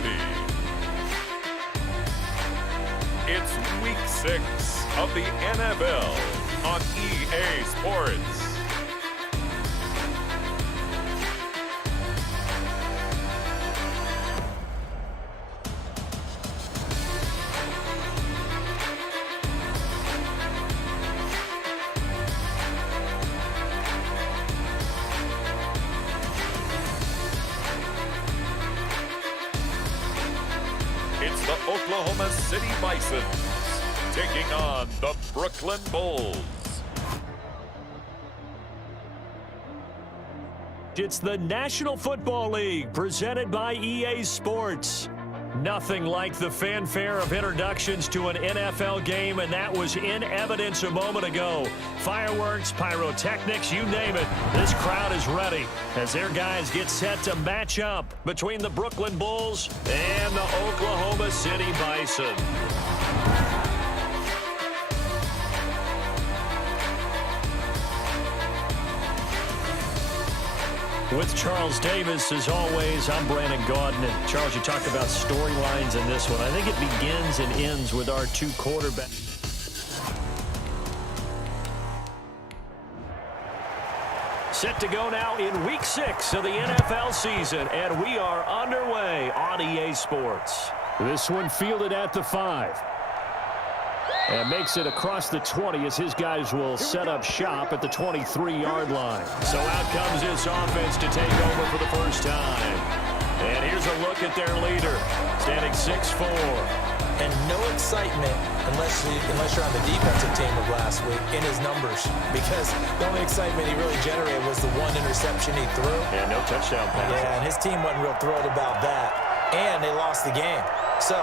City. It's Week 6 of the NFL on EA Sports. It's the Oklahoma City Bisons taking on the Brooklyn Bulls. It's the National Football League presented by EA Sports. Nothing like the fanfare of introductions to an NFL game, and that was in evidence a moment ago. Fireworks, pyrotechnics, you name it. This crowd is ready as their guys get set to match up between the Brooklyn Bulls and the Oklahoma City Bison. With Charles Davis, as always, I'm Brandon Gaudin. And Charles, you talked about storylines in this one. I think it begins and ends with our two quarterbacks. Set to go now in Week 6 of the NFL season, and we are underway on EA Sports. This one fielded at the 5. And makes it across the 20 as his guys will set up shop at the 23-yard line. So out comes this offense to take over for the first time. And here's a look at their leader, standing 6'4". And no excitement unless you're on the defensive team of last week in his numbers, because the only excitement he really generated was the one interception he threw. And no touchdown pass. Yeah, and his team wasn't real thrilled about that. And they lost the game. So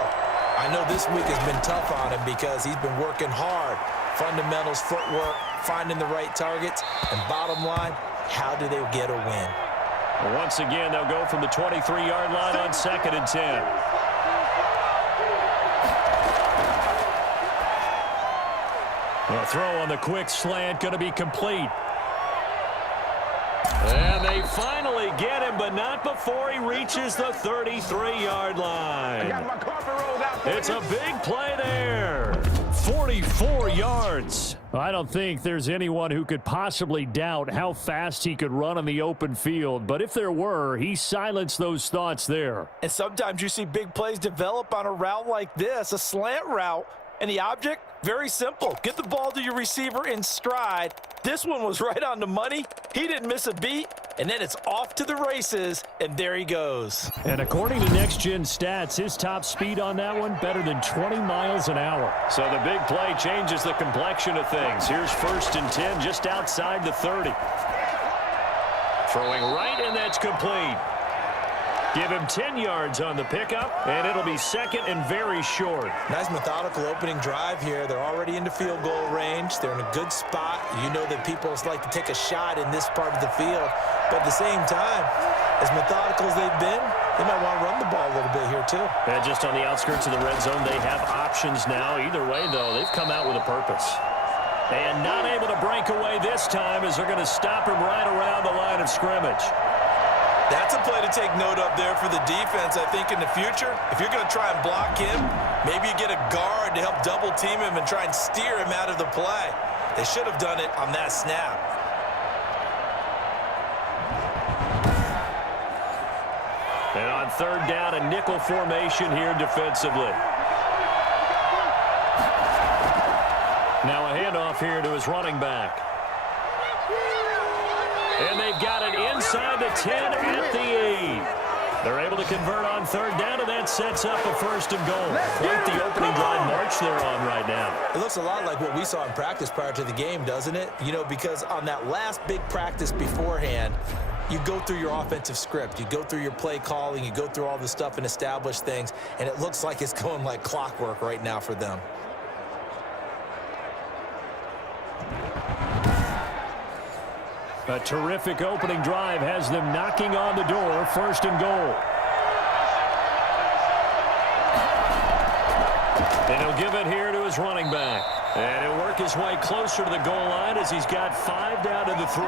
I know this week has been tough on him because he's been working hard. Fundamentals, footwork, finding the right targets, and bottom line, how do they get a win? Well, once again, they'll go from the 23-yard line on 2nd and 10. The throw on the quick slant going to be complete. And they finally get him, but not before he reaches the 33-yard line. It's a big play there. 44 yards. I don't think there's anyone who could possibly doubt how fast he could run on the open field, but if there were, he silenced those thoughts there. And sometimes you see big plays develop on a route like this, a slant route, and the object, very simple. Get the ball to your receiver in stride. This one was right on the money. He didn't miss a beat, and then it's off to the races, and there he goes. And according to Next Gen Stats, his top speed on that one, better than 20 miles an hour. So the big play changes the complexion of things. Here's 1st and 10 just outside the 30. Throwing right, and that's complete. Give him 10 yards on the pickup, and it'll be 2nd and very short. Nice methodical opening drive here. They're already into field goal range. They're in a good spot. You know that people like to take a shot in this part of the field. But at the same time, as methodical as they've been, they might want to run the ball a little bit here too. And just on the outskirts of the red zone, they have options now. Either way, though, they've come out with a purpose. And not able to break away this time as they're going to stop him right around the line of scrimmage. That's a play to take note of there for the defense, I think, in the future. If you're going to try and block him, maybe you get a guard to help double team him and try and steer him out of the play. They should have done it on that snap. And on 3rd down, a nickel formation here defensively. Now a handoff here to his running back. And they've got it inside the 10 at the 8. They're able to convert on 3rd down, and that sets up a 1st and goal. Quite the opening drive march they're on right now. It looks a lot like what we saw in practice prior to the game, doesn't it? You know, because on that last big practice beforehand, you go through your offensive script. You go through your play calling. You go through all the stuff and establish things, and it looks like it's going like clockwork right now for them. A terrific opening drive has them knocking on the door, 1st and goal. And he'll give it here to his running back. And he'll work his way closer to the goal line as he's got 5 down to the 3.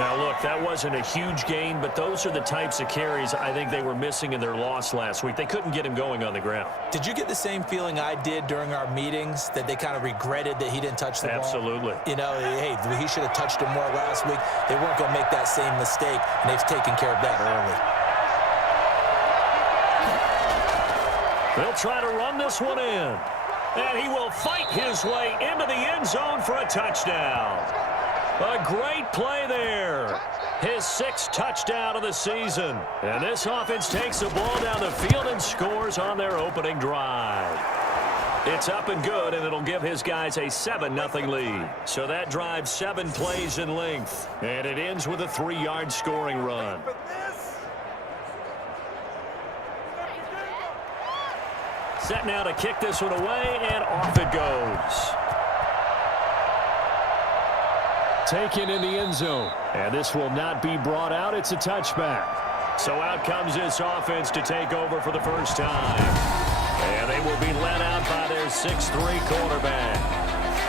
Now, look, that wasn't a huge gain, but those are the types of carries I think they were missing in their loss last week. They couldn't get him going on the ground. Did you get the same feeling I did during our meetings, that they kind of regretted that he didn't touch the ball? Absolutely. You know, hey, he should have touched it more last week. They weren't going to make that same mistake, and they've taken care of that early. They'll try to run this one in. And he will fight his way into the end zone for a touchdown. A great play there. His 6th touchdown of the season. And this offense takes the ball down the field and scores on their opening drive. It's up and good, and it'll give his guys a 7-0 lead. So that drive 7 plays in length. And it ends with a 3-yard scoring run. Set now to kick this one away, and off it goes. Taken in the end zone. And this will not be brought out. It's a touchback. So out comes this offense to take over for the first time. And they will be led out by their 6'3" quarterback.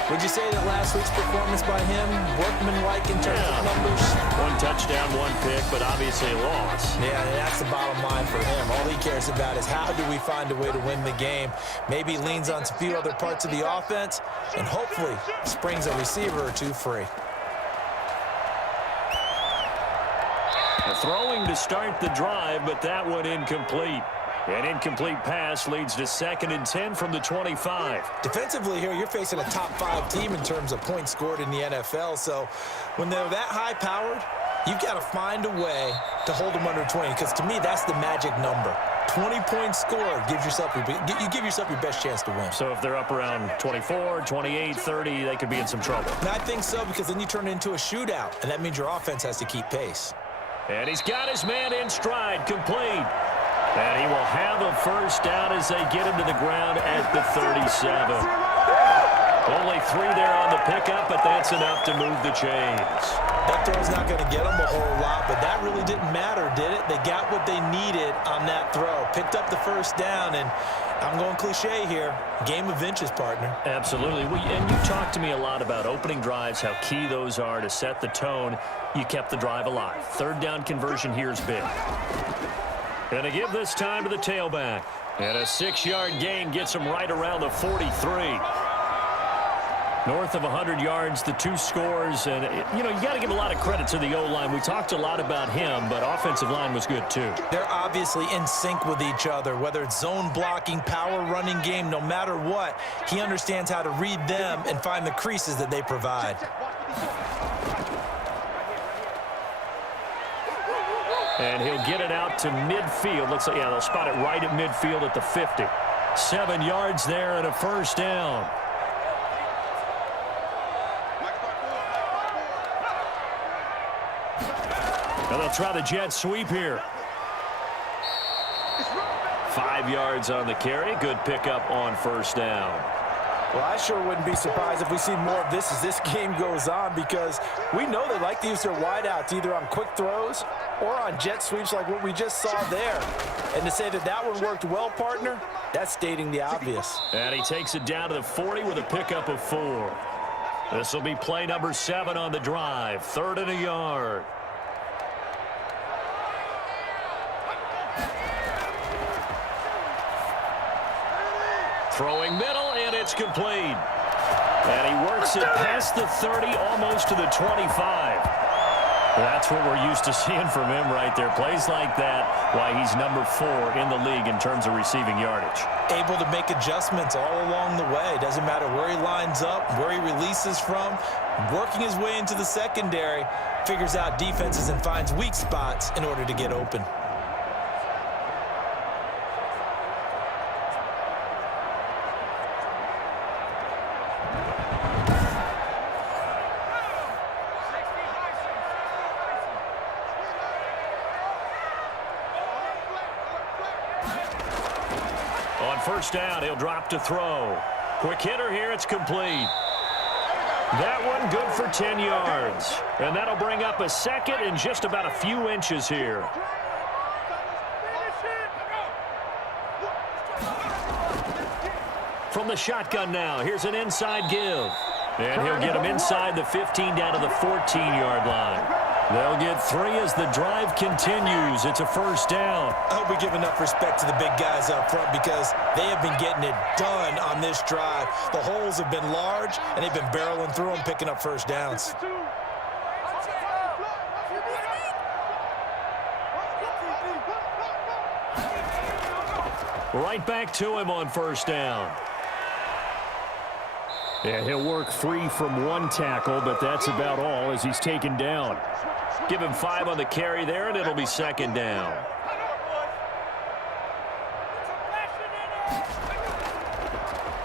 Would you say that last week's performance by him, workmanlike in terms of numbers? 1 touchdown, 1 pick, but obviously a loss. Yeah, that's the bottom line for him. All he cares about is how do we find a way to win the game. Maybe leans on a few other parts of the offense, and hopefully springs a receiver or two free. Throwing to start the drive, but that one incomplete. An incomplete pass leads to 2nd and 10 from the 25. Defensively here, you're facing a top 5 team in terms of points scored in the NFL. So when they're that high-powered, you've got to find a way to hold them under 20, because to me, that's the magic number. 20 points scored gives yourself you give yourself your best chance to win. So if they're up around 24, 28, 30, they could be in some trouble. And I think so, because then you turn it into a shootout, and that means your offense has to keep pace. And he's got his man in stride, complete. And he will have a first down as they get him to the ground at the 37. Only 3 there on the pickup, but that's enough to move the chains. That throw's not going to get them a whole lot, but that really didn't matter, did it? They got what they needed on that throw. Picked up the first down, and I'm going cliche here. Game of inches, partner. Absolutely. And you talked to me a lot about opening drives, how key those are to set the tone. You kept the drive alive. 3rd down conversion here is big. And to give this time to the tailback. And a 6-yard gain gets him right around the 43. North of 100 yards, the 2 scores. And, you know, you got to give a lot of credit to the O-line. We talked a lot about him, but offensive line was good too. They're obviously in sync with each other, whether it's zone blocking, power running game, no matter what. He understands how to read them and find the creases that they provide. And he'll get it out to midfield. Looks like, yeah, they'll spot it right at midfield at the 50. 7 yards there and a first down. And they'll try the jet sweep here. 5 yards on the carry. Good pickup on first down. Well, I sure wouldn't be surprised if we see more of this as this game goes on, because we know they like to use their wideouts either on quick throws or on jet sweeps like what we just saw there. And to say that that one worked well, partner, that's stating the obvious. And he takes it down to the 40 with a pickup of 4. This will be play number 7 on the drive. 3rd and a yard. Throwing middle, and it's complete. And he works it past the 30, almost to the 25. That's what we're used to seeing from him right there. Plays like that, why he's number 4 in the league in terms of receiving yardage. Able to make adjustments all along the way. Doesn't matter where he lines up, where he releases from. Working his way into the secondary, figures out defenses and finds weak spots in order to get open. On first down, he'll drop to throw. Quick hitter here, it's complete. That one good for 10 yards. And that'll bring up a 2nd and just about a few inches here. From the shotgun now, here's an inside give. And he'll get him inside the 15 down to the 14-yard line. They'll get 3 as the drive continues. It's a first down. I hope we give enough respect to the big guys up front because they have been getting it done on this drive. The holes have been large, and they've been barreling through them, picking up first downs. Right back to him on first down. Yeah, he'll work free from 1 tackle, but that's about all as he's taken down. Give him 5 on the carry there, and it'll be second down.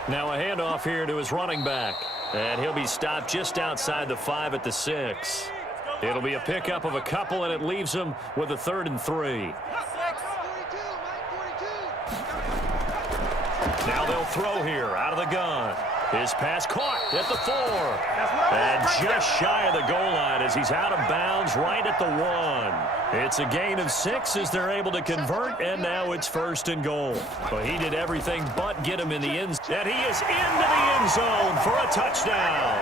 Now a handoff here to his running back. And he'll be stopped just outside the 5 at the 6. It'll be a pickup of a couple, and it leaves him with a 3rd and 3. Now they'll throw here out of the gun. His pass caught at the 4. And just shy of the goal line as he's out of bounds right at the 1. It's a gain of 6 as they're able to convert, and now it's 1st and goal. But he did everything but get him in the end zone. And he is into the end zone for a touchdown.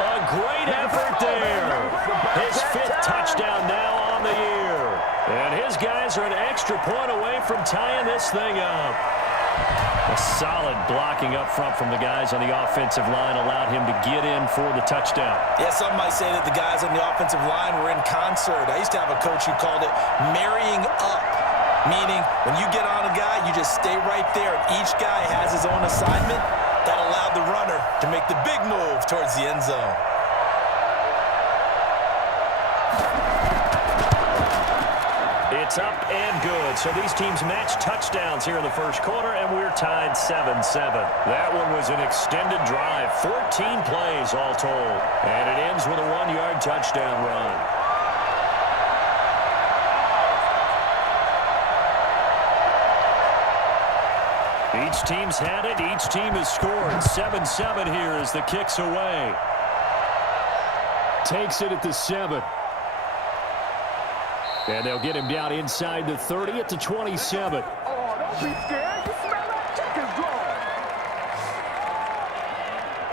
A great effort there. His 5th touchdown now on the year. And his guys are an extra point away from tying this thing up. A solid blocking up front from the guys on the offensive line allowed him to get in for the touchdown. Yeah, some might say that the guys on the offensive line were in concert. I used to have a coach who called it marrying up, meaning when you get on a guy, you just stay right there. Each guy has his own assignment that allowed the runner to make the big move towards the end zone. It's up and good. So these teams match touchdowns here in the first quarter, and we're tied 7-7. That one was an extended drive, 14 plays all told. And it ends with a 1-yard touchdown run. Each team's had it. Each team has scored. 7-7 here as the kick's away. Takes it at the 7. And they'll get him down inside the 30 at the 27. Oh, don't be scared. You smell that chicken's growing.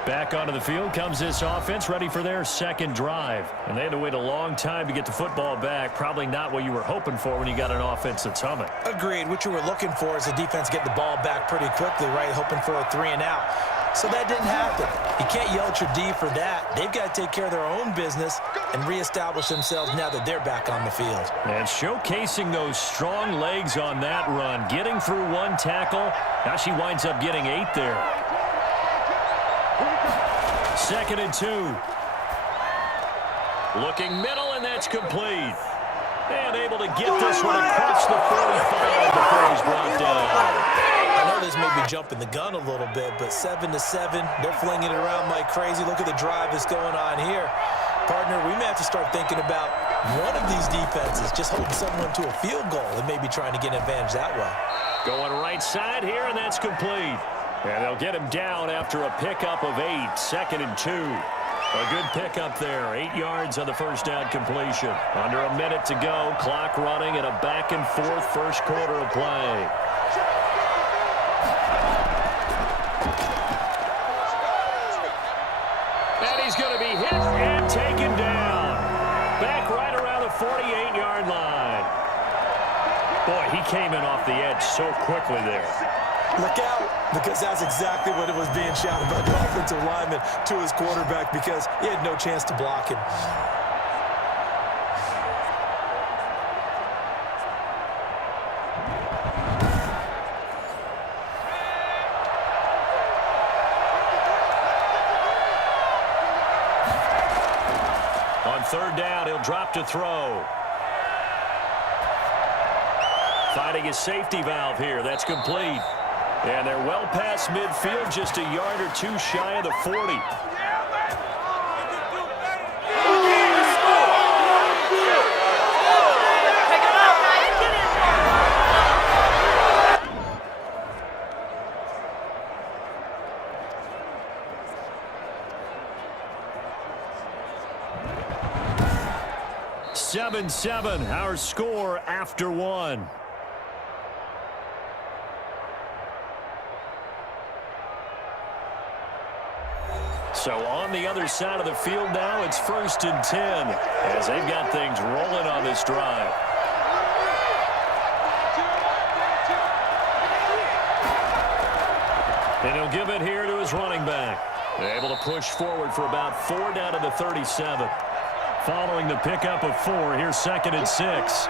Back onto the field comes this offense, ready for their second drive. And they had to wait a long time to get the football back. Probably not what you were hoping for when you got an offense that's humming. Agreed. What you were looking for is the defense getting the ball back pretty quickly, right? Hoping for a 3 and out. So that didn't happen. You can't yell at your D for that. They've got to take care of their own business and reestablish themselves now that they're back on the field. And showcasing those strong legs on that run, getting through 1 tackle. Now she winds up getting 8 there. 2nd and 2. Looking middle, and that's complete. And able to get this one across the 45 before he's brought down. I know this may be jumping the gun a little bit, but 7-7, they're flinging it around like crazy. Look at the drive that's going on here. Partner, we may have to start thinking about one of these defenses just holding someone to a field goal and maybe trying to get an advantage that way. Going right side here, and that's complete. And they'll get him down after a pickup of 8, 2nd and 2. A good pickup there, 8 yards on the first down completion. Under a minute to go, clock running, and a back-and-forth first quarter of play. And he's going to be hit and taken down. Back right around the 48-yard line. Boy, he came in off the edge so quickly there. Look out, because that's exactly what it was being shouted by the offensive lineman to his quarterback because he had no chance to block him. On 3rd down, he'll drop to throw. Finding his safety valve here. That's complete. And they're well past midfield, just a yard or 2 shy of the 40. Seven, our score after 1. So on the other side of the field now, it's 1st and 10 as they've got things rolling on this drive. And he'll give it here to his running back. Able to push forward for about 4 down to the 37. Following the pickup of 4, here's 2nd and 6.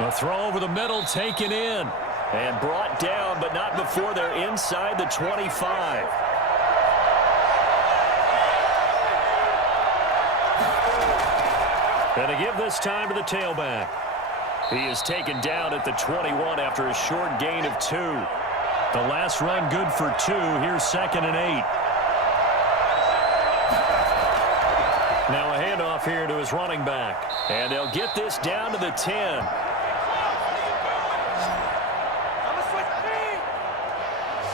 A throw over the middle, taken in, and brought down, but not before they're inside the 25. And to give this time to the tailback. He is taken down at the 21 after a short gain of 2. The last run good for 2. Here's 2nd and 8. Now a handoff here to his running back. And they'll get this down to the 10.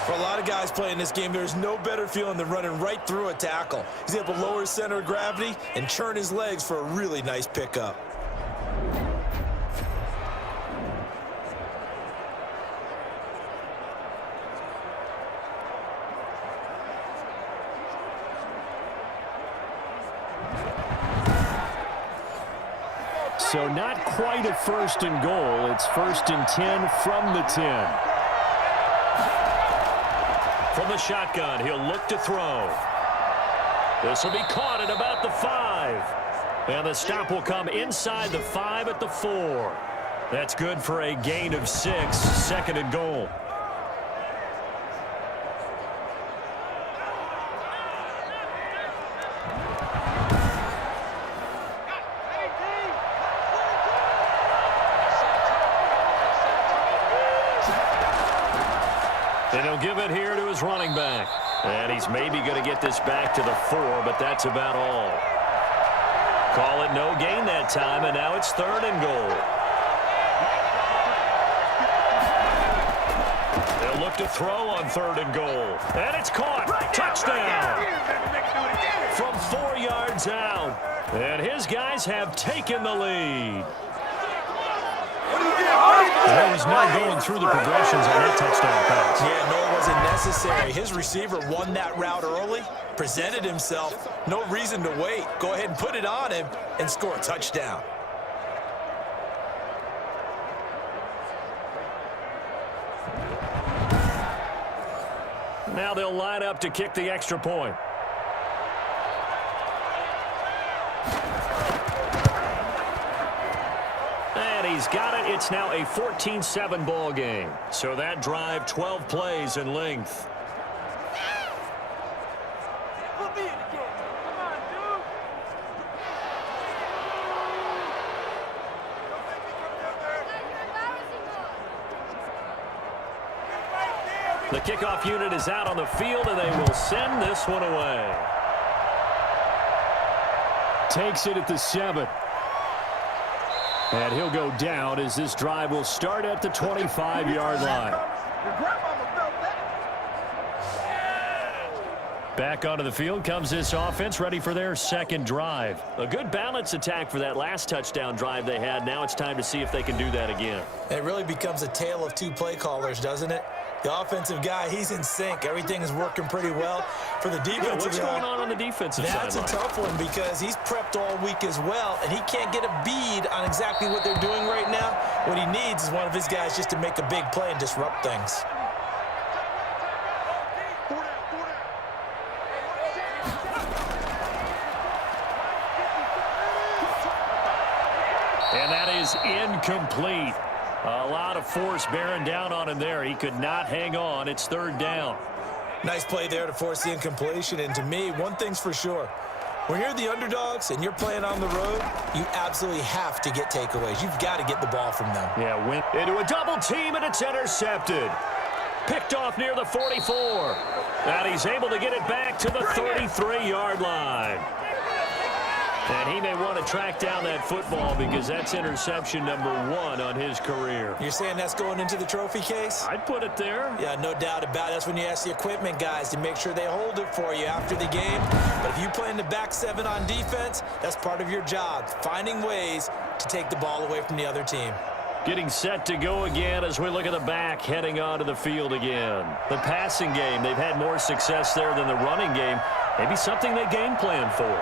For a lot of guys playing this game, there's no better feeling than running right through a tackle. He's able to lower his center of gravity and churn his legs for a really nice pickup. So not quite a 1st and goal. It's 1st and 10 from the 10. From the shotgun, he'll look to throw. This will be caught at about the 5. And the stop will come inside the 5 at the 4. That's good for a gain of 6, 2nd and goal. And he'll give it here to his running back. And he's maybe going to get this back to the 4, but that's about all. Call it no gain that time, and now it's 3rd and goal. They'll look to throw on 3rd and goal. And it's caught. Touchdown. From 4 yards out. And his guys have taken the lead. There was no going through the progressions on that touchdown pass. Yeah, nor was it necessary. His receiver won that route early, presented himself. No reason to wait. Go ahead and put it on him and score a touchdown. Now they'll line up to kick the extra point. And he's got it. It's now a 14-7 ball game. So that drive, 12 plays in length. The kickoff unit is out on the field, and they will send this one away. Takes it at the 7. And he'll go down as this drive will start at the 25-yard line. Back onto the field comes this offense, ready for their second drive. A good balance attack for that last touchdown drive they had. Now it's time to see if they can do that again. It really becomes a tale of two play callers, doesn't it? The offensive guy, he's in sync. Everything is working pretty well. For the defensive what's guy, going on the defensive side? that's a tough one because he's prepped all week as well, and he can't get a bead on exactly what they're doing right now. What he needs is one of his guys just to make a big play and disrupt things. And that is incomplete. A lot of force bearing down on him there. He could not hang on. It's 3rd down. Nice play there to force the incompletion. And to me, one thing's for sure. When you're the underdogs and you're playing on the road, you absolutely have to get takeaways. You've got to get the ball from them. Yeah, went into a double team, and it's intercepted. Picked off near the 44. And he's able to get it back to the 33-yard line. And he may want to track down that football because that's interception number 1 on his career. You're saying that's going into the trophy case? I'd put it there. Yeah, no doubt about it. That's when you ask the equipment guys to make sure they hold it for you after the game. But if you play in the back 7 on defense, that's part of your job, finding ways to take the ball away from the other team. Getting set to go again as we look at the back heading onto the field again. The passing game, they've had more success there than the running game. Maybe something they game plan for.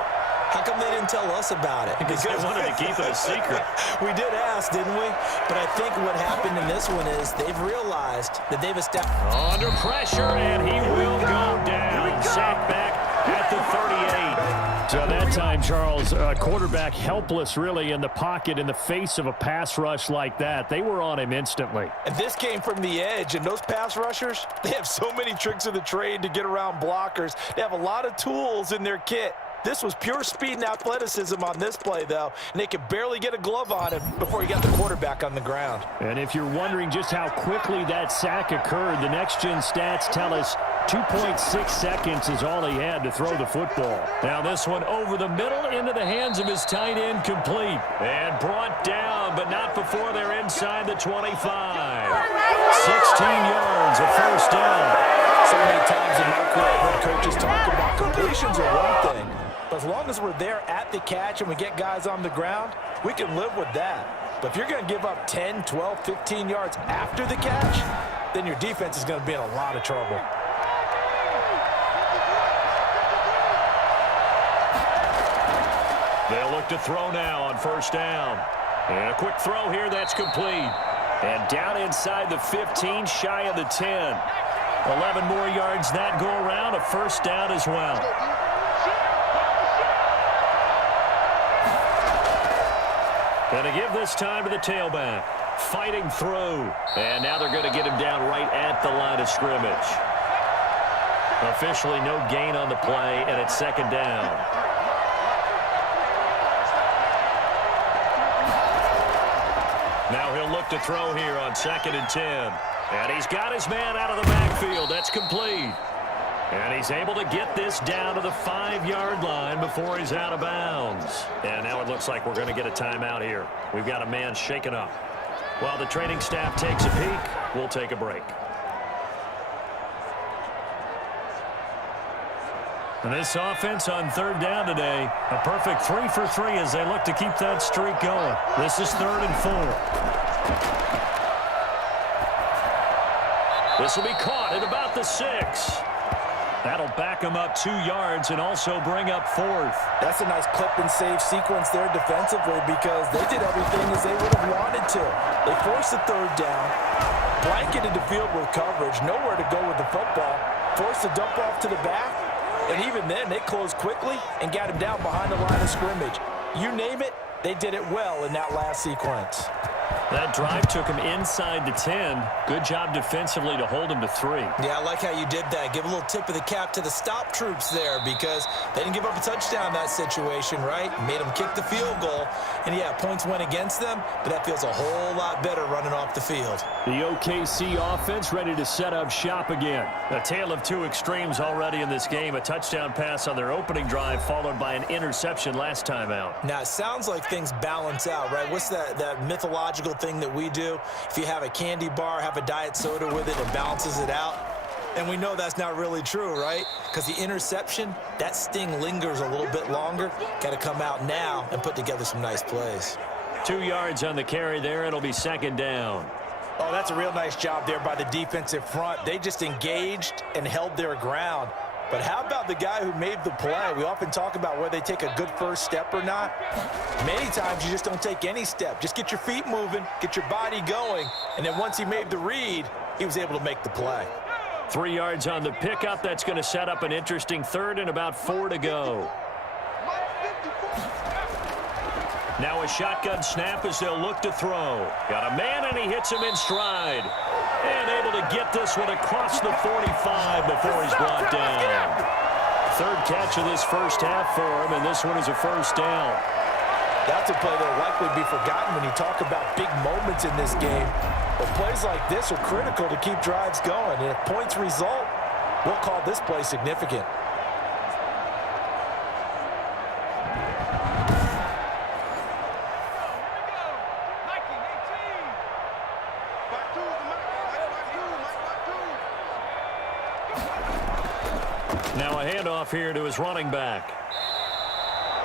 How come they didn't tell us about it? Because they wanted to keep it a secret. We did ask, didn't we? But I think what happened in this one is they've realized that they've established. Under pressure, and he will go down. Sacked back at the 38. So that time, Charles, quarterback helpless really in the pocket in the face of a pass rush like that. They were on him instantly. And this came from the edge, and those pass rushers, they have so many tricks of the trade to get around blockers. They have a lot of tools in their kit. This was pure speed and athleticism on this play, though, and they could barely get a glove on him before he got the quarterback on the ground. And if you're wondering just how quickly that sack occurred, the next-gen stats tell us 2.6 seconds is all he had to throw the football. Now this one over the middle into the hands of his tight end, complete. And brought down, but not before they're inside the 25. 16 yards, a first down. So many times in my career, I've heard coaches talk about completions are one thing. But as long as we're there at the catch and we get guys on the ground, we can live with that. But if you're going to give up 10, 12, 15 yards after the catch, then your defense is going to be in a lot of trouble. They'll look to throw now on first down. And a quick throw here, that's complete. And down inside the 15, shy of the 10. 11 more yards that go around, a first down as well. And to give this time to the tailback. Fighting through. And now they're going to get him down right at the line of scrimmage. Officially no gain on the play, and it's second down. Now he'll look to throw here on 2nd and 10. And he's got his man out of the backfield. That's complete. And he's able to get this down to the 5-yard line before he's out of bounds. And now it looks like we're going to get a timeout here. We've got a man shaken up. While the training staff takes a peek, we'll take a break. And this offense on third down today, a perfect 3 for 3 as they look to keep that streak going. This is 3rd and 4. This will be caught at about the 6. That'll back them up 2 yards and also bring up 4th. That's a nice clip and save sequence there defensively because they did everything as they would have wanted to. They forced the 3rd down, blanketed the field with coverage, nowhere to go with the football, forced the dump off to the back, and even then they closed quickly and got him down behind the line of scrimmage. You name it, they did it well in that last sequence. That drive took him inside the 10. Good job defensively to hold him to 3. Yeah, I like how you did that. Give a little tip of the cap to the stop troops there because they didn't give up a touchdown in that situation, right? Made them kick the field goal. And, yeah, points went against them, but that feels a whole lot better running off the field. The OKC offense ready to set up shop again. A tale of two extremes already in this game. A touchdown pass on their opening drive followed by an interception last time out. Now, it sounds like things balance out, right? What's that mythological thing that we do? If you have a candy bar, have a diet soda with it, it balances it out. And we know that's not really true, right? Because the interception, that sting lingers a little bit longer. Got to come out now and put together some nice plays. 2 yards on the carry there. It'll be second down. Oh, that's a real nice job there by the defensive front. They just engaged and held their ground. But how about the guy who made the play? We often talk about whether they take a good first step or not. Many times you just don't take any step. Just get your feet moving, get your body going, and then once he made the read, he was able to make the play. 3 yards on the pickup. That's going to set up an interesting third and about 4 to go. Now a shotgun snap as they'll look to throw. Got a man and he hits him in stride. And able to get this one across the 45 before he's brought down. Third catch of this first half for him, and this one is a first down. That's a play that will likely be forgotten when you talk about big moments in this game. But plays like this are critical to keep drives going. And if points result, we'll call this play significant. Now a handoff here to his running back.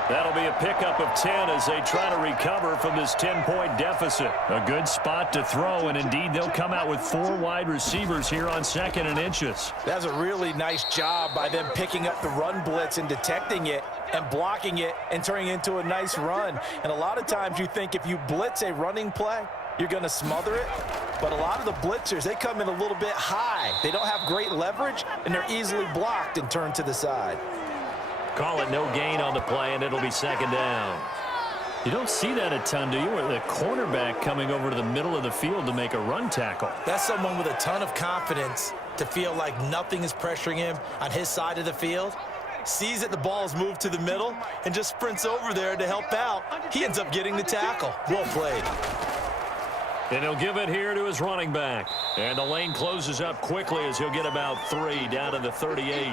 That'll be a pickup of 10 as they try to recover from this 10-point deficit. A good spot to throw, and indeed they'll come out with 4 wide receivers here on 2nd and inches. That's a really nice job by them picking up the run blitz and detecting it and blocking it and turning it into a nice run. And a lot of times you think if you blitz a running play, you're going to smother it. But a lot of the blitzers, they come in a little bit high. They don't have great leverage, and they're easily blocked and turned to the side. Call it no gain on the play, and it'll be 2nd down. You don't see that a ton, do you? Where the cornerback coming over to the middle of the field to make a run tackle. That's someone with a ton of confidence to feel like nothing is pressuring him on his side of the field. Sees that the ball is moved to the middle and just sprints over there to help out. He ends up getting the tackle. Well played. And he'll give it here to his running back. And the lane closes up quickly as he'll get about 3 down to the 38.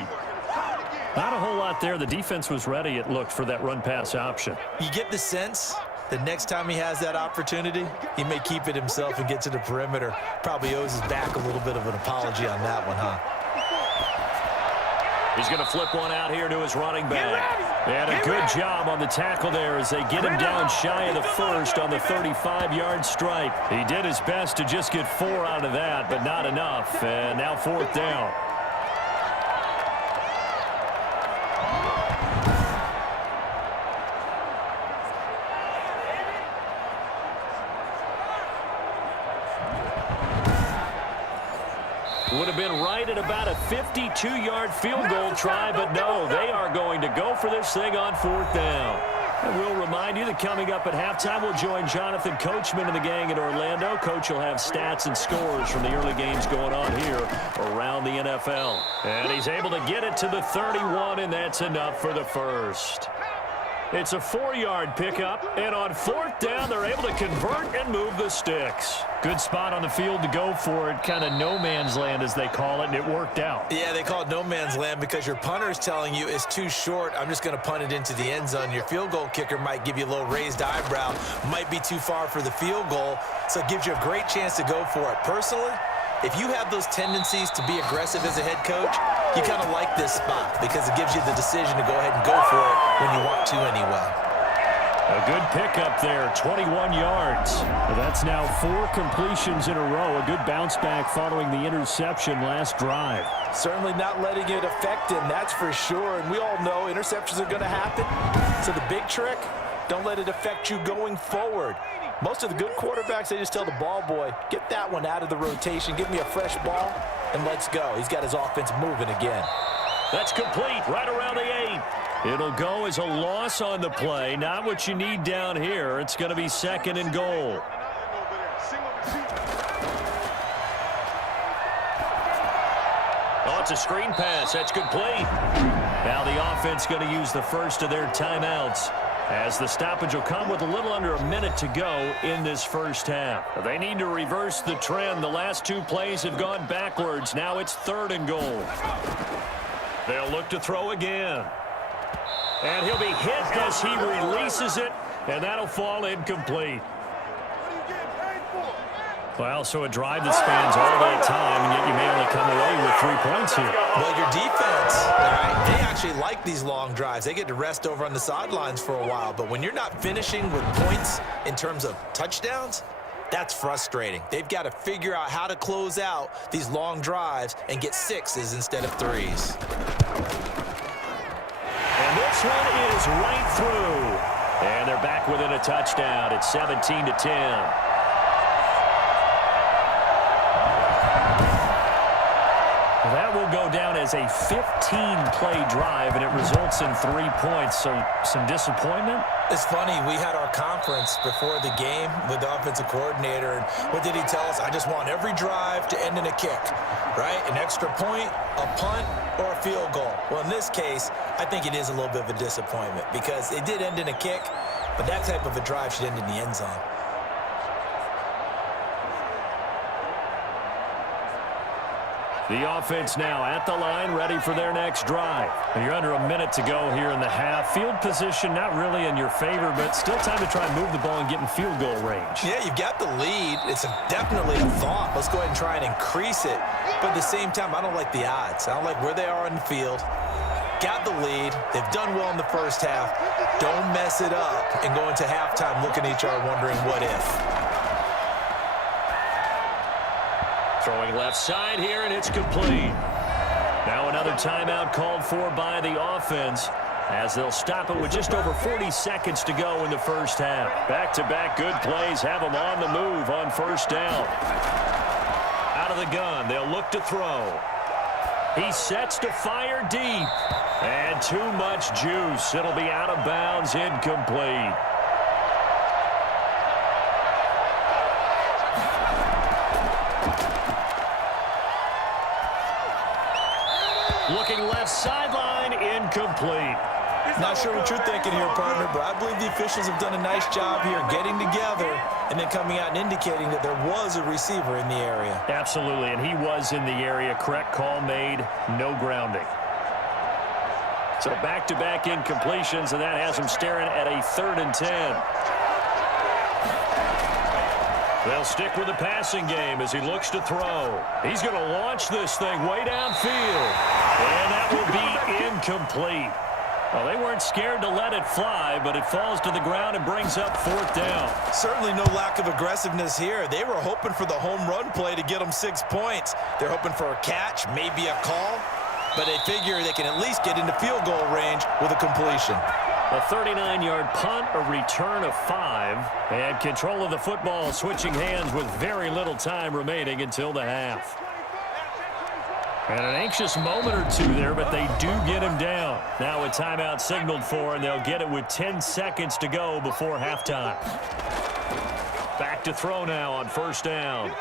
Not a whole lot there. The defense was ready, it looked, for that run-pass option. You get the sense that next time he has that opportunity, he may keep it himself and get to the perimeter. Probably owes his back a little bit of an apology on that one, huh? He's going to flip one out here to his running back. And a good job on the tackle there as they get him down shy of the first on the 35-yard stripe. He did his best to just get 4 out of that, but not enough. And now 4th down. Would have been right at about a 52-yard field goal try, but no, they are going to go for this thing on 4th down. And we'll remind you that coming up at halftime, we'll join Jonathan Coachman and the gang in Orlando. Coach will have stats and scores from the early games going on here around the NFL. And he's able to get it to the 31, and that's enough for the first. It's a 4-yard pickup, and on 4th down, they're able to convert and move the sticks. Good spot on the field to go for it, kind of no man's land as they call it, and it worked out. Yeah, they call it no man's land because your punter is telling you it's too short. I'm just going to punt it into the end zone. Your field goal kicker might give you a little raised eyebrow, might be too far for the field goal, so it gives you a great chance to go for it. Personally, if you have those tendencies to be aggressive as a head coach, you kind of like this spot because it gives you the decision to go ahead and go for it when you want to anyway. A good pickup there, 21 yards. That's now 4 completions in a row. A good bounce back following the interception last drive. Certainly not letting it affect him, that's for sure. And we all know interceptions are going to happen. So the big trick, don't let it affect you going forward. Most of the good quarterbacks, they just tell the ball boy, get that one out of the rotation, give me a fresh ball, and let's go. He's got his offense moving again. That's complete right around the 8. It'll go as a loss on the play. Not what you need down here. It's going to be 2nd and goal. Oh, it's a screen pass. That's complete. Now the offense going to use the first of their timeouts, as the stoppage will come with a little under a minute to go in this first half. They need to reverse the trend. The last 2 plays have gone backwards. Now it's 3rd and goal. They'll look to throw again. And he'll be hit as he releases it, and that'll fall incomplete. Well, so a drive that spans all that time, and yet you may only come away with 3 points here. Well, your defense, all right, they actually like these long drives. They get to rest over on the sidelines for a while, but when you're not finishing with points in terms of touchdowns, that's frustrating. They've got to figure out how to close out these long drives and get 6s instead of 3s. And this one is right through. And they're back within a touchdown. It's 17-10. That will go down as a 15-play drive, and it results in 3 points. So some disappointment? It's funny, we had our conference before the game with the offensive coordinator, and what did he tell us? I just want every drive to end in a kick, right? An extra point, a punt, or a field goal. Well, in this case, I think it is a little bit of a disappointment because it did end in a kick, but that type of a drive should end in the end zone. The offense now at the line, ready for their next drive. You're under a minute to go here in the half. Field position not really in your favor, but still time to try and move the ball and get in field goal range. Yeah, you've got the lead. It's definitely a thought. Let's go ahead and try and increase it. But at the same time, I don't like the odds. I don't like where they are on the field. got the lead. They've done well in the first half. Don't mess it up and go into halftime looking at each other wondering what if. Throwing left side here, and it's complete. Now another timeout called for by the offense, as they'll stop it with just over 40 seconds to go in the first half. Back-to-back good plays have them on the move on first down. Out of the gun, they'll look to throw. He sets to fire deep. And too much juice. It'll be out of bounds, incomplete. Looking left sideline, incomplete. Not sure what you're thinking here, partner, but I believe the officials have done a nice job here getting together and then coming out and indicating that there was a receiver in the area. Absolutely, and he was in the area. Correct call made, no grounding. So back-to-back incompletions, and that has him staring at a 3rd and 10. They'll stick with the passing game as he looks to throw. He's going to launch this thing way downfield, and that will be incomplete. Well, they weren't scared to let it fly, but it falls to the ground and brings up 4th down. Certainly no lack of aggressiveness here. They were hoping for the home run play to get them 6 points. They're hoping for a catch, maybe a call, but they figure they can at least get into field goal range with a completion. A 39-yard punt, a return of 5, and control of the football switching hands with very little time remaining until the half. And an anxious moment or two there, but they do get him down. Now a timeout signaled for, and they'll get it with 10 seconds to go before halftime. Back to throw now on first down.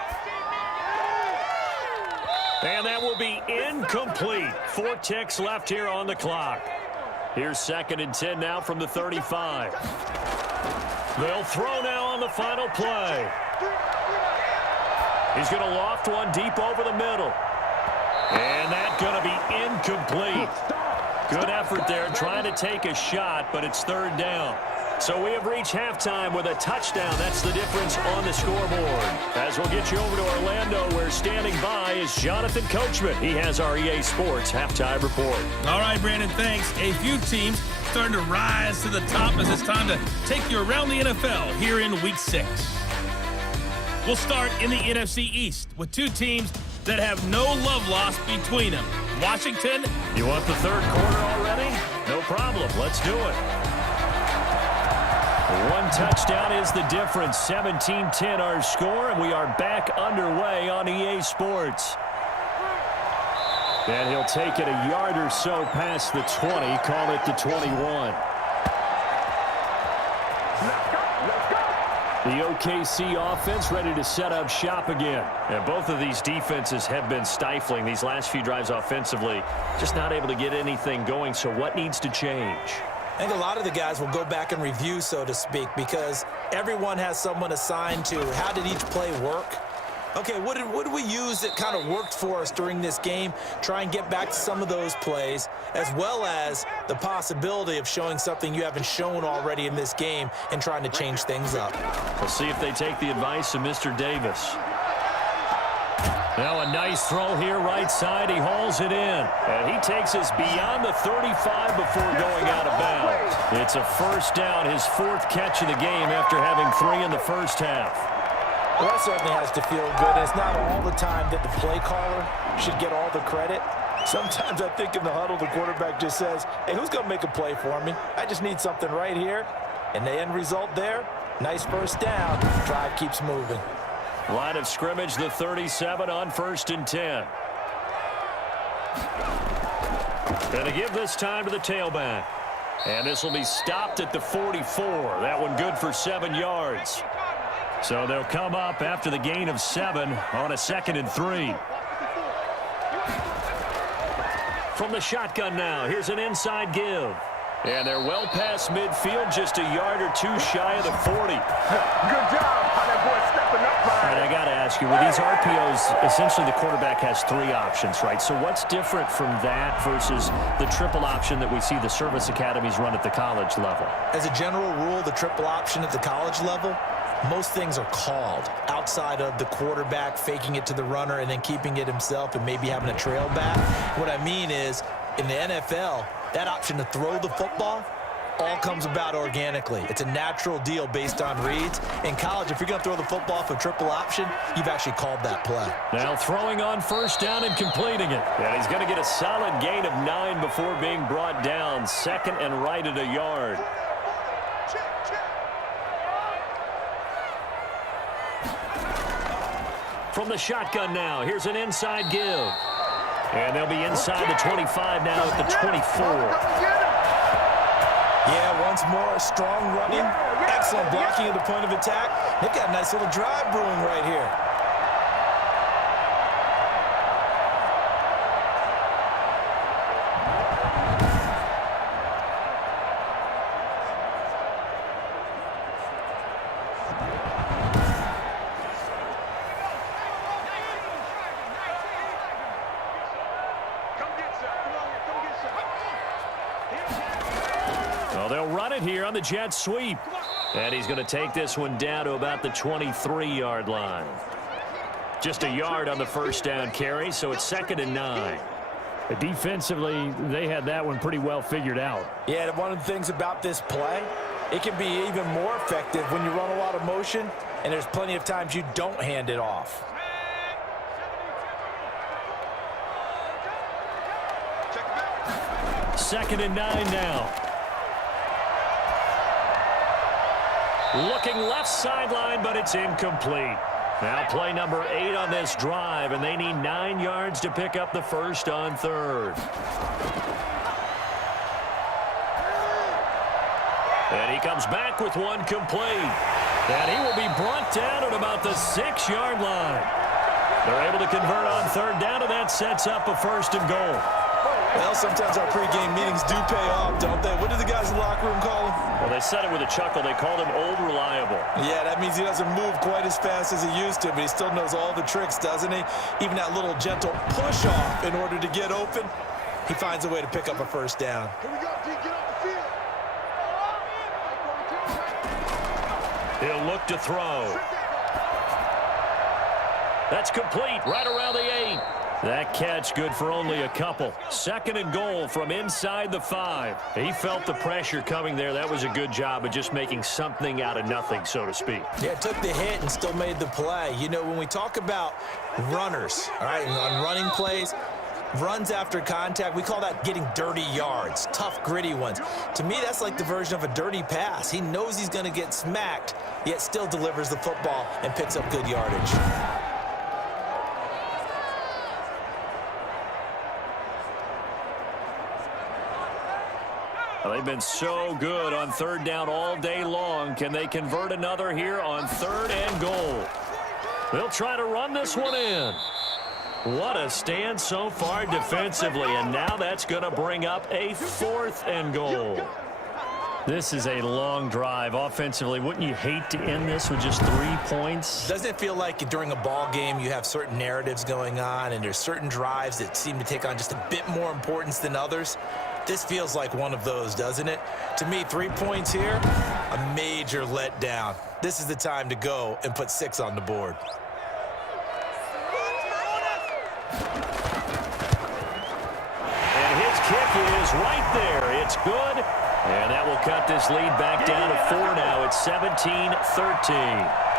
And that will be incomplete. 4 ticks left here on the clock. Here's 2nd and 10 now from the 35. They'll throw now on the final play. He's going to loft one deep over the middle. And that's going to be incomplete. Good effort there trying to take a shot, but it's 3rd down. So we have reached halftime with a touchdown. That's the difference on the scoreboard. As we'll get you over to Orlando, where standing by is Jonathan Coachman. He has our EA Sports halftime report. All right, Brandon, thanks. A few teams starting to rise to the top as it's time to take you around the NFL here in Week 6. We'll start in the NFC East with 2 teams that have no love lost between them. Washington. You want the 3rd quarter already? No problem. Let's do it. 1 touchdown is the difference. 17-10 our score, and we are back underway on EA Sports. And he'll take it a yard or so past the 20, call it the 21. The OKC offense ready to set up shop again. And both of these defenses have been stifling these last few drives offensively. Just not able to get anything going, so what needs to change? I think a lot of the guys will go back and review, so to speak, because everyone has someone assigned to how did each play work. Okay, what did we use that kind of worked for us during this game? Try and get back to some of those plays, as well as the possibility of showing something you haven't shown already in this game and trying to change things up. We'll see if they take the advice of Mr. Davis. Now a nice throw here right side. He hauls it in. And he takes us beyond the 35 before going out of bounds. It's a 1st down, his 4th catch of the game after having 3 in the first half. Well, that certainly has to feel good. It's not all the time that the play caller should get all the credit. Sometimes I think in the huddle, the quarterback just says, hey, who's going to make a play for me? I just need something right here. And the end result there, nice 1st down. Drive keeps moving. Line of scrimmage, the 37 on 1st and 10. Going to give this time to the tailback. And this will be stopped at the 44. That one good for 7 yards. So they'll come up after the gain of 7 on a 2nd and 3. From the shotgun now, here's an inside give. And they're well past midfield, just a yard or 2 shy of the 40. Good job. How that boy stepping up. All right, I got to ask you, with these RPOs, essentially the quarterback has 3 options, right? So what's different from that versus the triple option that we see the service academies run at the college level? As a general rule, the triple option at the college level, most things are called outside of the quarterback faking it to the runner and then keeping it himself and maybe having a trail back. What I mean is, in the NFL, that option to throw the football all comes about organically. It's a natural deal based on reads. In college, if you're going to throw the football for triple option, you've actually called that play. Now throwing on first down and completing it. And he's going to get a solid gain of 9 before being brought down. Second and right at a yard. From the shotgun now, here's an inside give. And they'll be inside the 25 now at the 24. Yeah, once more, strong running, excellent blocking at the point of attack. They've got a nice little drive brewing right here. Well, they'll run it here on the jet sweep. And he's going to take this one down to about the 23-yard line. Just a yard on the first down carry, so it's 2nd and 9. Defensively, they had that one pretty well figured out. Yeah, one of the things about this play, it can be even more effective when you run a lot of motion, and there's plenty of times you don't hand it off. Second and 9 now. Looking left sideline, but it's incomplete. Now play number 8 on this drive, and they need 9 yards to pick up the first on 3rd. And he comes back with one complete. And he will be brought down at about the 6-yard line. They're able to convert on 3rd down, and that sets up a 1st and goal. Well, sometimes our pregame meetings do pay off, don't they? What do the guys in the locker room call him? Well, they said it with a chuckle. They called him Old Reliable. Yeah, that means he doesn't move quite as fast as he used to, but he still knows all the tricks, doesn't he? Even that little gentle push-off in order to get open, he finds a way to pick up a 1st down. Here we go, D. Get off the field. He'll look to throw. That's complete right around the 8. That catch good for only a couple. 2nd and goal from inside the 5. He felt the pressure coming there. That was a good job of just making something out of nothing, so to speak. Yeah, took the hit and still made the play. You know, when we talk about runners, all right, on running plays, runs after contact, we call that getting dirty yards, tough, gritty ones. To me, that's like the version of a dirty pass. He knows he's going to get smacked, yet still delivers the football and picks up good yardage. Well, they've been so good on 3rd down all day long. Can they convert another here on 3rd and goal? They'll try to run this one in. What a stand so far defensively, and now that's going to bring up a 4th and goal. This is a long drive offensively. Wouldn't you hate to end this with just 3 points? Doesn't it feel like during a ball game you have certain narratives going on and there's certain drives that seem to take on just a bit more importance than others? This feels like one of those, doesn't it? To me, 3 points here, a major letdown. This is the time to go and put 6 on the board. And his kick is right there. It's good. And that will cut this lead back down to 4 now. It's 17-13.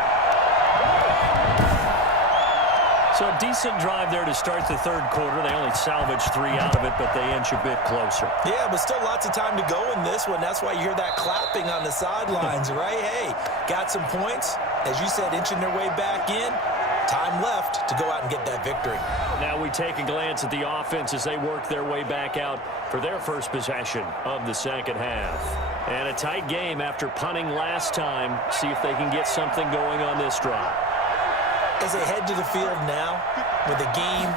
So a decent drive there to start the 3rd quarter. They only salvaged 3 out of it, but they inch a bit closer. Yeah, but still lots of time to go in this one. That's why you hear that clapping on the sidelines, right? Hey, got some points. As you said, inching their way back in. Time left to go out and get that victory. Now we take a glance at the offense as they work their way back out for their first possession of the 2nd half. And a tight game after punting last time. See if they can get something going on this drive. As they head to the field now, with the game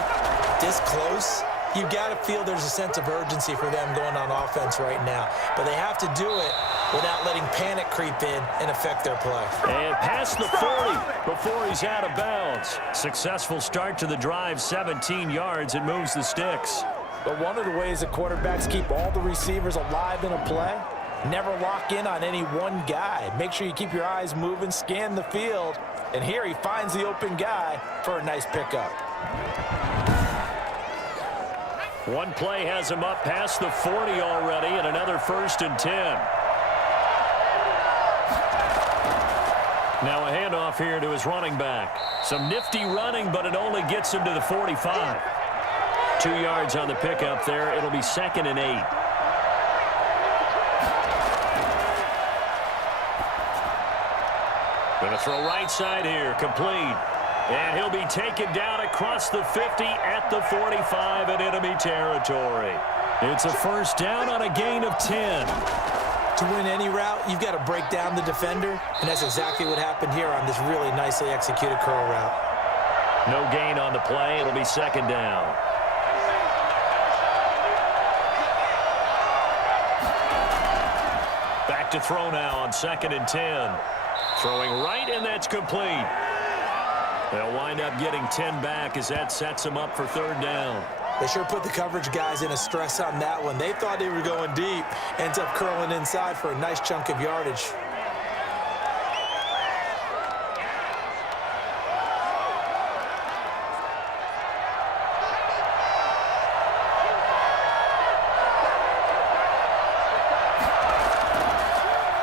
this close, you've got to feel there's a sense of urgency for them going on offense right now. But they have to do it without letting panic creep in and affect their play. And past the 40 before he's out of bounds. Successful start to the drive, 17 yards, and moves the sticks. But one of the ways that quarterbacks keep all the receivers alive in a play, never lock in on any one guy. Make sure you keep your eyes moving, scan the field, and here he finds the open guy for a nice pickup. One play has him up past the 40 already, and another 1st and 10. Now a handoff here to his running back. Some nifty running, but it only gets him to the 45. 2 yards on the pickup there. It'll be 2nd and 8. Going to throw right side here, complete. And he'll be taken down across the 50 at the 45 in enemy territory. It's a 1st down on a gain of 10. To win any route, you've got to break down the defender, and that's exactly what happened here on this really nicely executed curl route. No gain on the play. It'll be 2nd down. Back to throw now on 2nd and 10. Throwing right, and that's complete. They'll wind up getting 10 back as that sets them up for 3rd down. They sure put the coverage guys in a stress on that one. They thought they were going deep. Ends up curling inside for a nice chunk of yardage.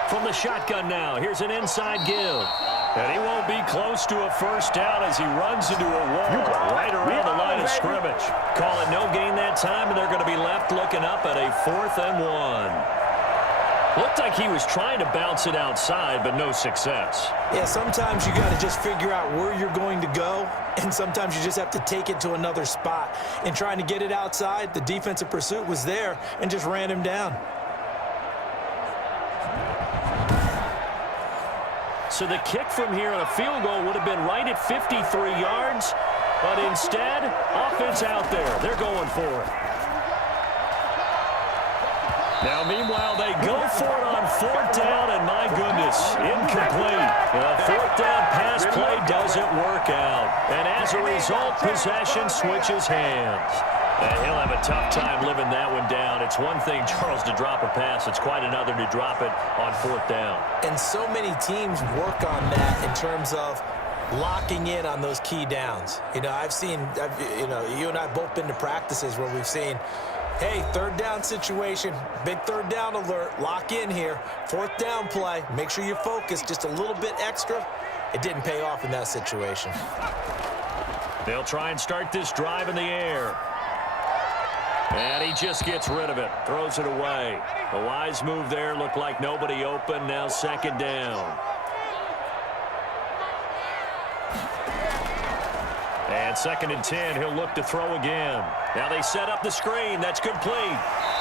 From the shotgun now, here's an inside give. And he won't be close to a 1st down as he runs into a wall right around the line of scrimmage. Call it no gain that time, and they're going to be left looking up at a 4th and 1. Looked like he was trying to bounce it outside, but no success. Yeah, sometimes you got to just figure out where you're going to go, and sometimes you just have to take it to another spot. And trying to get it outside, the defensive pursuit was there and just ran him down. So the kick from here on a field goal would have been right at 53 yards, but instead, offense out there. They're going for it. Now, meanwhile, they go for it on 4th down, and my goodness, incomplete. The 4th down pass play doesn't work out, and as a result, possession switches hands. And he'll have a tough time living that one down. It's one thing, Charles, to drop a pass. It's quite another to drop it on 4th down. And so many teams work on that in terms of locking in on those key downs. You know, you and I both been to practices where we've seen, hey, 3rd down situation, big 3rd down alert, lock in here, 4th down play, make sure you focus just a little bit extra. It didn't pay off in that situation. They'll try and start this drive in the air. And he just gets rid of it, throws it away. A wise move there, looked like nobody open, now 2nd down. And 2nd and 10, he'll look to throw again. Now they set up the screen, that's complete.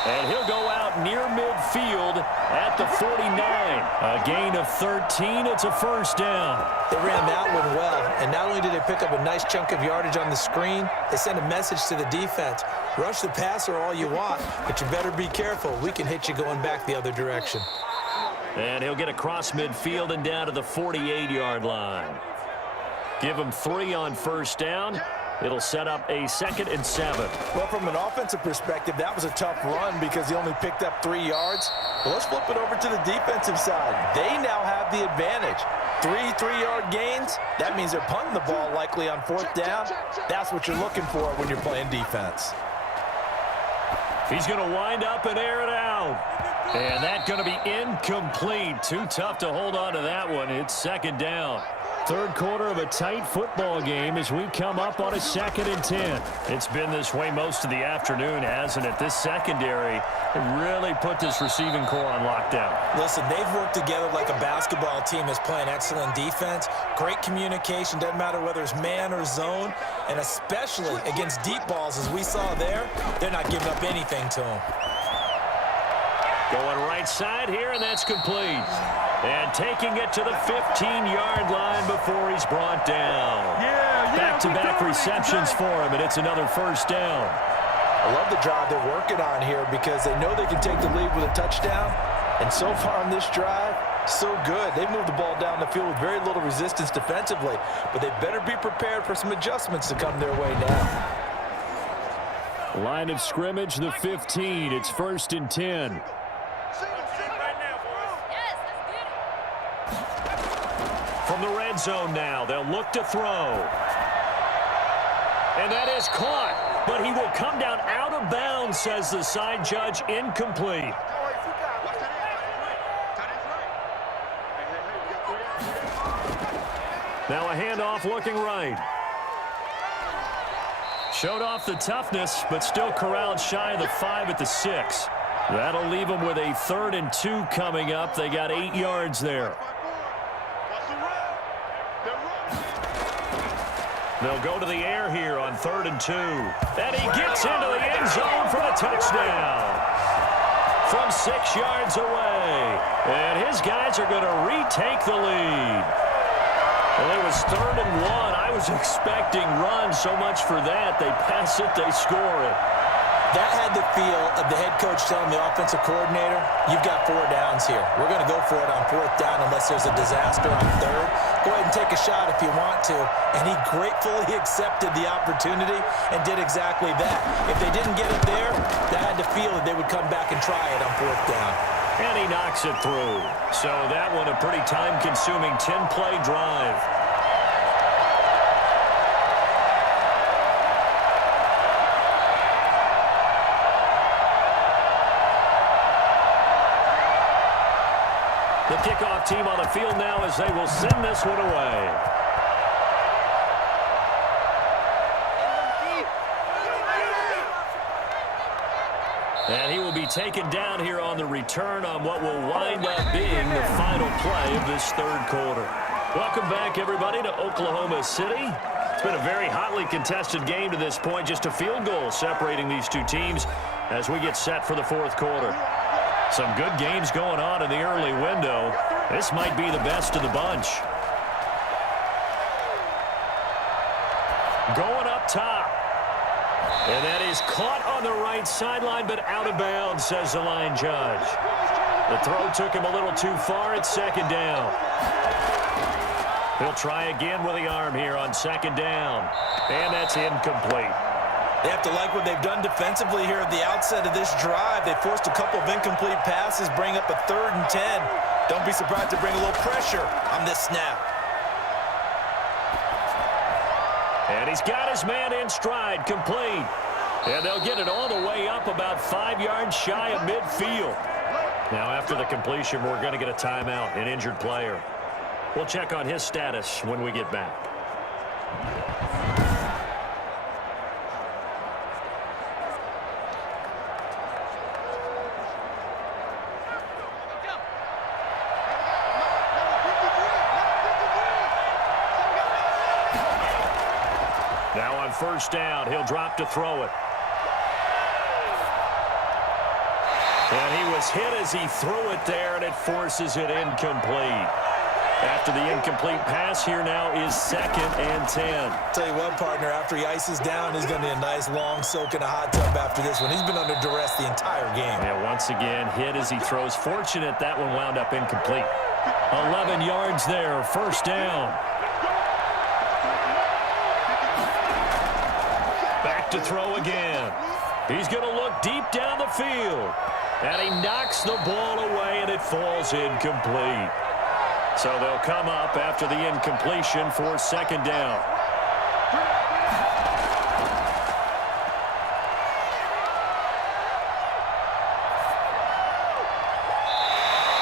And he'll go out near midfield at the 49. A gain of 13, it's a 1st down. They ran that one well, and not only did they pick up a nice chunk of yardage on the screen, they sent a message to the defense. Rush the passer all you want, but you better be careful. We can hit you going back the other direction. And he'll get across midfield and down to the 48-yard line. Give him 3 on 1st down. It'll set up a 2nd and 7. Well, from an offensive perspective, that was a tough run because he only picked up 3 yards. But let's flip it over to the defensive side. They now have the advantage. 3 3-yard gains. That means they're punting the ball likely on 4th down. That's what you're looking for when you're playing defense. He's going to wind up and air it out. And that's going to be incomplete. Too tough to hold on to that one. It's 2nd down. 3rd quarter of a tight football game as we come up on a 2nd and 10. It's been this way most of the afternoon, hasn't it? This secondary really put this receiving core on lockdown. Listen, they've worked together like a basketball team that's playing excellent defense. Great communication, doesn't matter whether it's man or zone, and especially against deep balls, as we saw there, they're not giving up anything to them. Going right side here, and that's complete. And taking it to the 15-yard line before he's brought down. Back-to-back receptions for him, and it's another 1st down. I love the drive they're working on here because they know they can take the lead with a touchdown. And so far on this drive, so good. They moved the ball down the field with very little resistance defensively, but they better be prepared for some adjustments to come their way now. Line of scrimmage, the 15. It's 1st and 10. From the red zone now, they'll look to throw. And that is caught, but he will come down out of of bounds, says the side judge, incomplete. Now a handoff looking right. Showed off the toughness, but still corralled shy of the 5 at the 6. That'll leave them with a 3rd and 2 coming up. They got 8 yards there. They'll go to the air here on 3rd and 2. And he gets into the end zone for the touchdown from 6 yards away. And his guys are going to retake the lead. Well, it was 3rd and 1. I was expecting run, so much for that. They pass it, they score it. That had the feel of the head coach telling the offensive coordinator, you've got 4 downs here. We're going to go for it on 4th down unless there's a disaster on 3rd. Go ahead and take a shot if you want to. And he gratefully accepted the opportunity and did exactly that. If they didn't get it there, they had to feel that they would come back and try it on 4th down. And he knocks it through. So that one a pretty time-consuming 10-play drive. The kickoff team on the field now as they will send this one away. And he will be taken down here on the return on what will wind up being the final play of this 3rd quarter. Welcome back, everybody, to Oklahoma City. It's been a very hotly contested game to this point. Just a field goal separating these two teams as we get set for the 4th quarter. Some good games going on in the early window. This might be the best of the bunch. Going up top. And that is caught on the right sideline, but out of bounds, says the line judge. The throw took him a little too far at 2nd down. He'll try again with the arm here on 2nd down. And that's incomplete. They have to like what they've done defensively here at the outset of this drive. They forced a couple of incomplete passes, bring up a 3rd and 10. Don't be surprised to bring a little pressure on this snap. And he's got his man in stride, complete. And they'll get it all the way up about 5 yards shy of midfield. Now after the completion, we're going to get a timeout, an injured player. We'll check on his status when we get back. Now on 1st down, he'll drop to throw it. And he was hit as he threw it there, and it forces it incomplete. After the incomplete pass, here now is 2nd and 10. Tell you what, partner, after he ices down, he's going to be a nice long soak in a hot tub after this one. He's been under duress the entire game. Yeah, once again, hit as he throws. Fortunate that one wound up incomplete. 11 yards there, 1st down. Back to throw again. He's going to look deep down the field. And he knocks the ball away, and it falls incomplete. So they'll come up after the incompletion for 2nd down.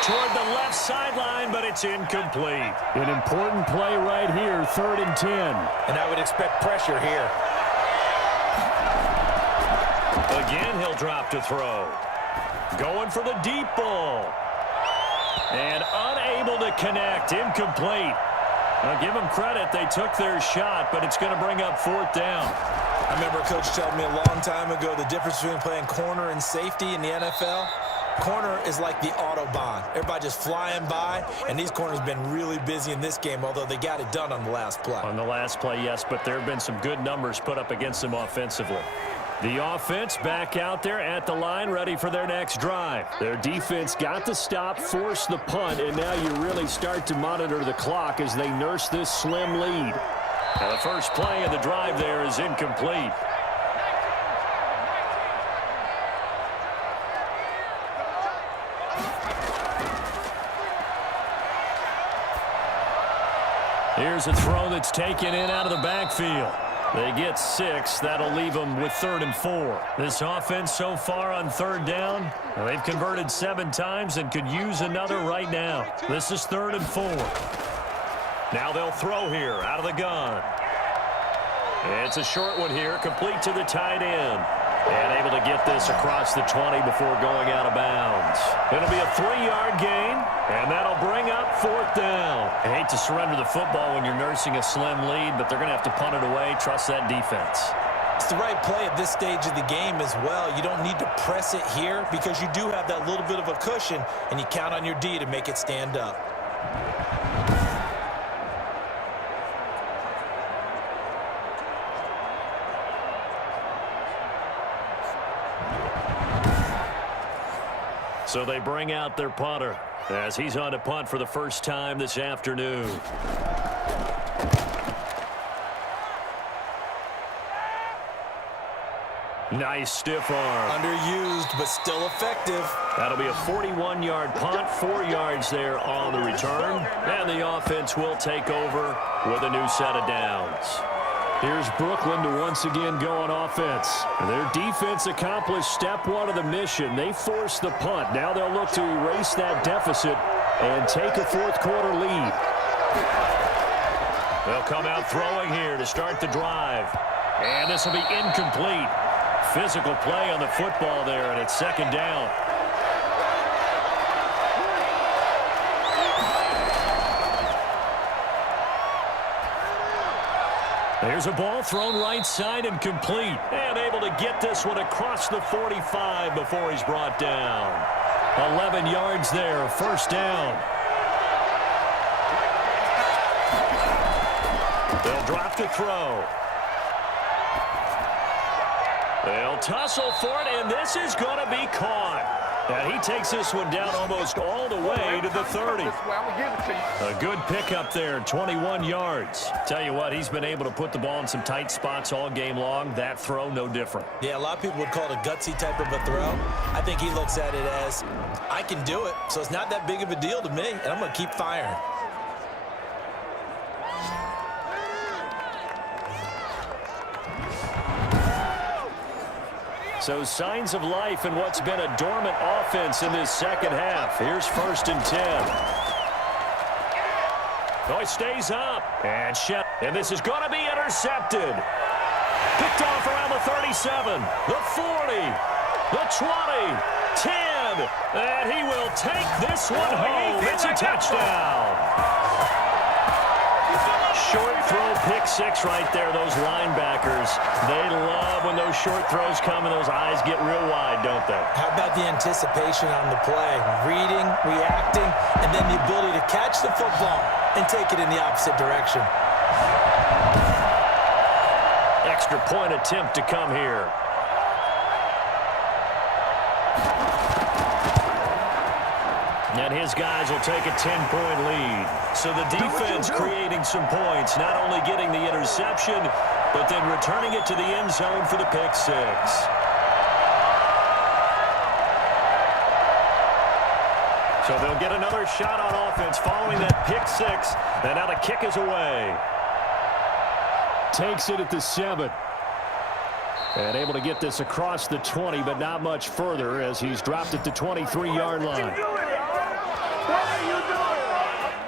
Toward the left sideline, but it's incomplete. An important play right here, 3rd and 10. And I would expect pressure here. Again, he'll drop to throw. Going for the deep ball. And unable to connect, incomplete. I'll give them credit, they took their shot, but it's going to bring up 4th down. I remember a coach telling me a long time ago the difference between playing corner and safety in the NFL. Corner is like the Autobahn. Everybody just flying by, and these corners have been really busy in this game, although they got it done on the last play. On the last play, yes, but there have been some good numbers put up against them offensively. The offense back out there at the line, ready for their next drive. Their defense got the stop, forced the punt, and now you really start to monitor the clock as they nurse this slim lead. Now the first play of the drive there is incomplete. Here's a throw that's taken in out of the backfield. They get 6. That'll leave them with 3rd and 4. This offense so far on 3rd down, they've converted 7 times and could use another right now. This is 3rd and 4. Now they'll throw here out of the gun. It's a short one here, complete to the tight end. And able to get this across the 20 before going out of bounds. It'll be a 3-yard gain, and that'll bring up 4th down. I hate to surrender the football when you're nursing a slim lead, but they're going to have to punt it away. Trust that defense. It's the right play at this stage of the game as well. You don't need to press it here because you do have that little bit of a cushion, and you count on your D to make it stand up. So they bring out their punter as he's on to punt for the first time this afternoon. Nice stiff arm. Underused, but still effective. That'll be a 41-yard punt, 4 yards there on the return. And the offense will take over with a new set of downs. Here's Brooklyn to once again go on offense. Their defense accomplished step 1 of the mission. They forced the punt. Now they'll look to erase that deficit and take a 4th quarter lead. They'll come out throwing here to start the drive. And this will be incomplete. Physical play on the football there, and it's 2nd down. There's a ball thrown right side and complete. And able to get this one across the 45 before he's brought down. 11 yards there, 1st down. They'll drop to throw. They'll tussle for it, and this is going to be caught. And he takes this one down almost all the way to the 30. A good pickup there, 21 yards. Tell you what, he's been able to put the ball in some tight spots all game long. That throw, no different. Yeah, a lot of people would call it a gutsy type of a throw. I think he looks at it as, I can do it, so it's not that big of a deal to me, and I'm going to keep firing. So signs of life in what's been a dormant offense in this 2nd half. Here's 1st and 10. Oh, he stays up. And this is going to be intercepted. Picked off around the 37, the 40, the 20, 10. And he will take this one home. It's a touchdown. Short throw, pick 6 right there. Those linebackers, they love when those short throws come and those eyes get real wide, don't they? How about the anticipation on the play? Reading, reacting, and then the ability to catch the football and take it in the opposite direction. Extra point attempt to come here. And his guys will take a 10-point lead. So the defense creating some points, not only getting the interception, but then returning it to the end zone for the pick 6. So they'll get another shot on offense following that pick 6. And now the kick is away. Takes it at the 7. And able to get this across the 20, but not much further as he's dropped at the 23-yard line.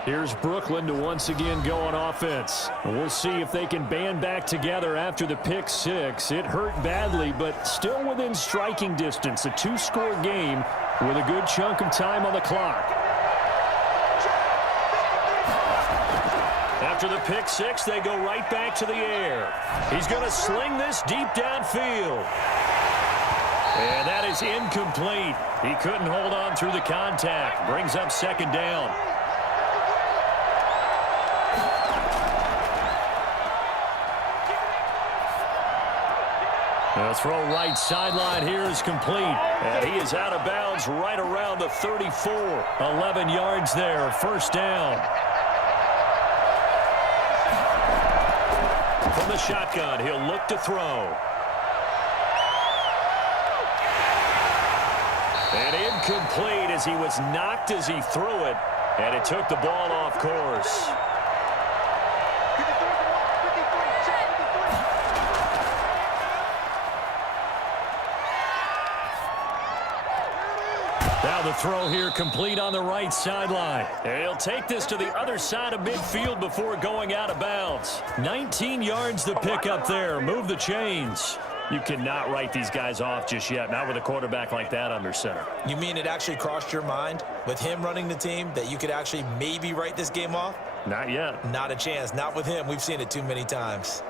Here's Brooklyn to once again go on offense. We'll see if they can band back together after the pick 6. It hurt badly, but still within striking distance. A 2-score game with a good chunk of time on the clock. After the pick 6, they go right back to the air. He's going to sling this deep downfield. And that is incomplete. He couldn't hold on through the contact. Brings up 2nd down. The throw right sideline here is complete. And he is out of bounds right around the 34. 11 yards there, 1st down. From the shotgun, he'll look to throw. And incomplete as he was knocked as he threw it. And it took the ball off course. Now the throw here complete on the right sideline. And he'll take this to the other side of midfield before going out of bounds. 19 yards to pick up there. Move the chains. You cannot write these guys off just yet, not with a quarterback like that under center. You mean it actually crossed your mind with him running the team that you could actually maybe write this game off? Not yet. Not a chance. Not with him. We've seen it too many times.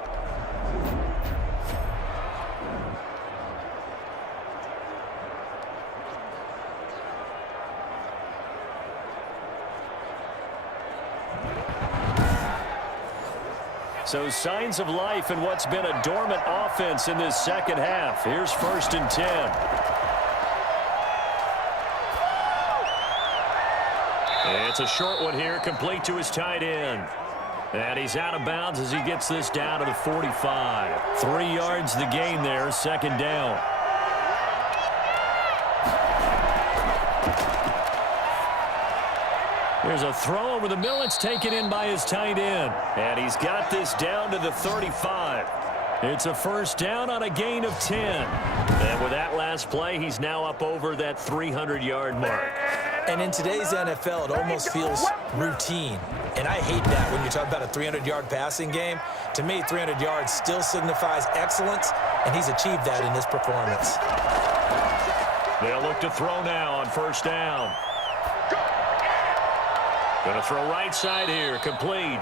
So signs of life in what's been a dormant offense in this second half. Here's 1st and 10. It's a short one here, complete to his tight end. And he's out of bounds as he gets this down to the 45. 3 yards the gain there, 2nd down. There's a throw over the middle. It's taken in by his tight end. And he's got this down to the 35. It's a 1st down on a gain of 10. And with that last play, he's now up over that 300-yard mark. And in today's NFL, it almost feels routine. And I hate that when you talk about a 300-yard passing game. To me, 300 yards still signifies excellence, and he's achieved that in this performance. They'll look to throw now on 1st down. Going to throw right side here, complete.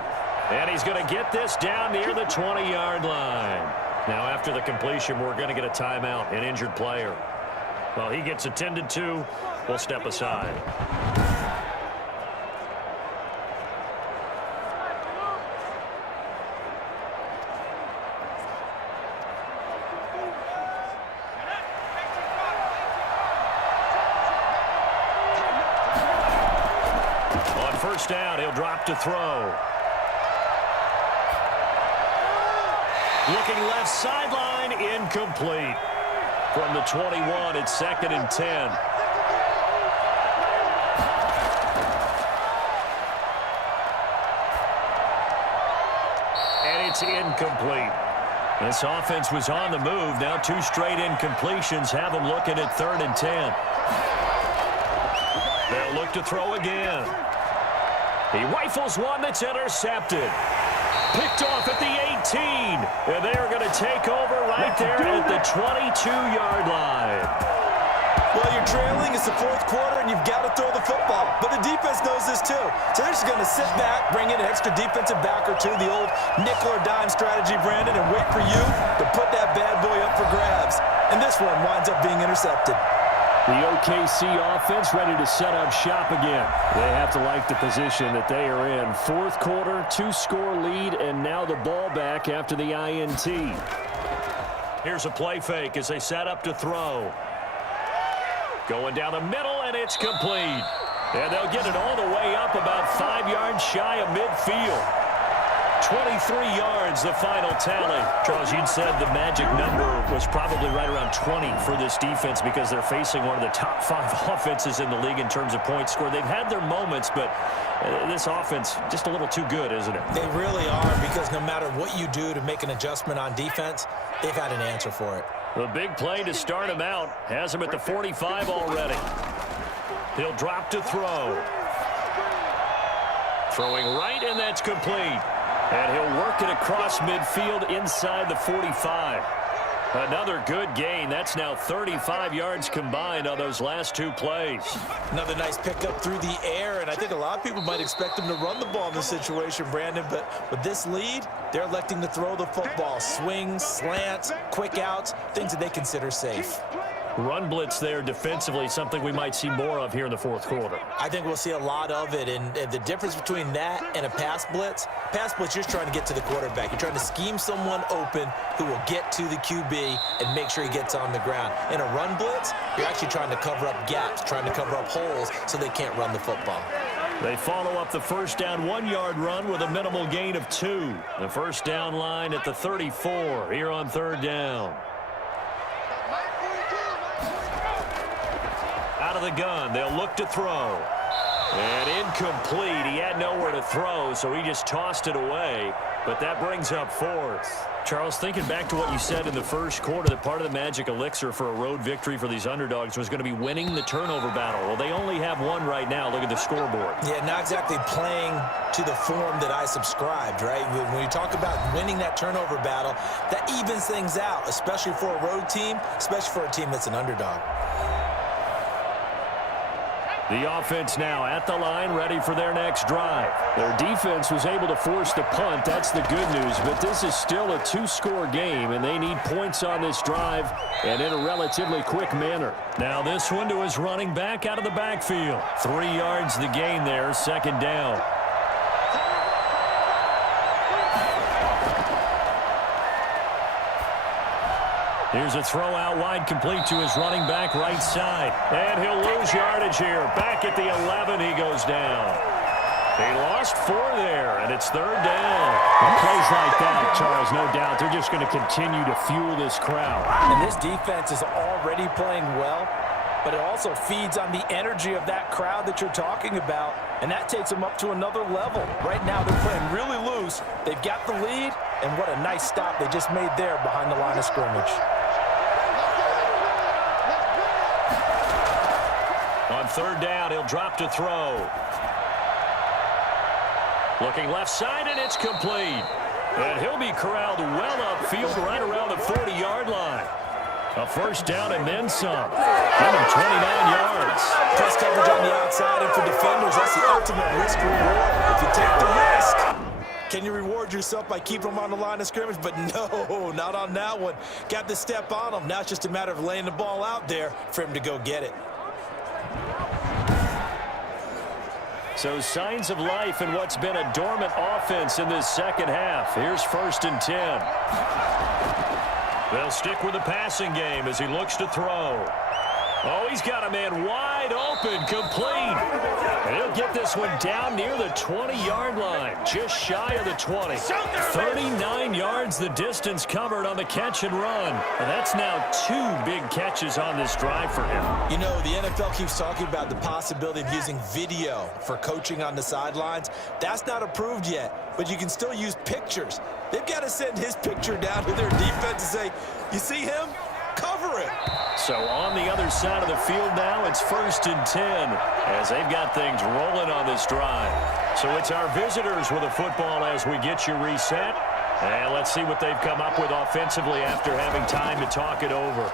And he's going to get this down near the 20-yard line. Now, after the completion, we're going to get a timeout, an injured player. Well, he gets attended to. We'll step aside. On 1st down, he'll drop to throw. Looking left sideline, incomplete. From the 21, it's 2nd and 10. And it's incomplete. This offense was on the move. Now 2 straight incompletions have them looking at 3rd and 10. They'll look to throw again. He rifles one that's intercepted. Picked off at the 18. And they're going to take over right there at the 22-yard line. Well, you're trailing. It's the 4th quarter, and you've got to throw the football. But the defense knows this, too. So they're just going to sit back, bring in an extra defensive back or two, the old nickel or dime strategy, Brandon, and wait for you to put that bad boy up for grabs. And this one winds up being intercepted. The OKC offense ready to set up shop again. They have to like the position that they are in. 4th quarter, 2-score lead, and now the ball back after the INT. Here's a play fake as they set up to throw. Going down the middle, and it's complete. And they'll get it all the way up about 5 yards shy of midfield. 23 yards, the final tally. Charles, you'd said the magic number was probably right around 20 for this defense because they're facing one of the top 5 offenses in the league in terms of points scored. They've had their moments, but this offense just a little too good, isn't it? They really are, because no matter what you do to make an adjustment on defense, they've had an answer for it. The big play to start him out has him at the 45 already. He'll drop to throw. Throwing right, and that's complete. And he'll work it across midfield inside the 45. Another good gain. That's now 35 yards combined on those last 2 plays. Another nice pickup through the air, and I think a lot of people might expect him to run the ball in this situation, Brandon, but with this lead, they're electing to throw the football. Swings, slants, quick outs, things that they consider safe. Run blitz there defensively, something we might see more of here in the 4th quarter. I think we'll see a lot of it, and the difference between that and a pass blitz, you're just trying to get to the quarterback. You're trying to scheme someone open who will get to the QB and make sure he gets on the ground. In a run blitz, you're actually trying to cover up gaps, trying to cover up holes so they can't run the football. They follow up the 1st down 1-yard run with a minimal gain of 2. The 1st down line at the 34 here on 3rd down. Out of the gun, they'll look to throw. And incomplete. He had nowhere to throw, so he just tossed it away. But that brings up 4th. Charles, thinking back to what you said in the first quarter, that part of the magic elixir for a road victory for these underdogs was going to be winning the turnover battle. Well, they only have one right now. Look at the scoreboard. Yeah, not exactly playing to the form that I subscribed, right? When you talk about winning that turnover battle, that evens things out, especially for a road team, especially for a team that's an underdog. The offense now at the line, ready for their next drive. Their defense was able to force the punt. That's the good news, but this is still a two-score game, and they need points on this drive and in a relatively quick manner. Now this one to his running back out of the backfield. 3 yards the gain there, second down. Here's a throw out wide, complete to his running back right side. And he'll lose yardage here. Back at the 11, he goes down. He lost 4 there, and it's third down. And plays like that, Charles, no doubt, they're just going to continue to fuel this crowd. And this defense is already playing well, but it also feeds on the energy of that crowd that you're talking about, and that takes them up to another level. Right now, they're playing really loose. They've got the lead, and what a nice stop they just made there behind the line of scrimmage. On third down, he'll drop to throw. Looking left side, and it's complete. And he'll be corralled well upfield right around the 40-yard line. A first down and then some. Give him 29 yards. Press coverage on the outside, and for defenders, that's the ultimate risk-reward. If you take the risk, can you reward yourself by keeping them on the line of scrimmage? But no, not on that one. Got to step on them. Now it's just a matter of laying the ball out there for him to go get it. So signs of life in what's been a dormant offense in this second half. Here's 1st and 10. They'll stick with the passing game as he looks to throw. Oh, he's got a man wide open, complete. And he'll get this one down near the 20-yard line, just shy of the 20. 39 yards the distance covered on the catch and run. And that's now 2 big catches on this drive for him. You know, the NFL keeps talking about the possibility of using video for coaching on the sidelines. That's not approved yet, but you can still use pictures. They've got to send his picture down to their defense and say, you see him? Cover it. So on the other side of the field now, it's 1st and 10 as they've got things rolling on this drive. So it's our visitors with the football as we get you reset. And let's see what they've come up with offensively after having time to talk it over.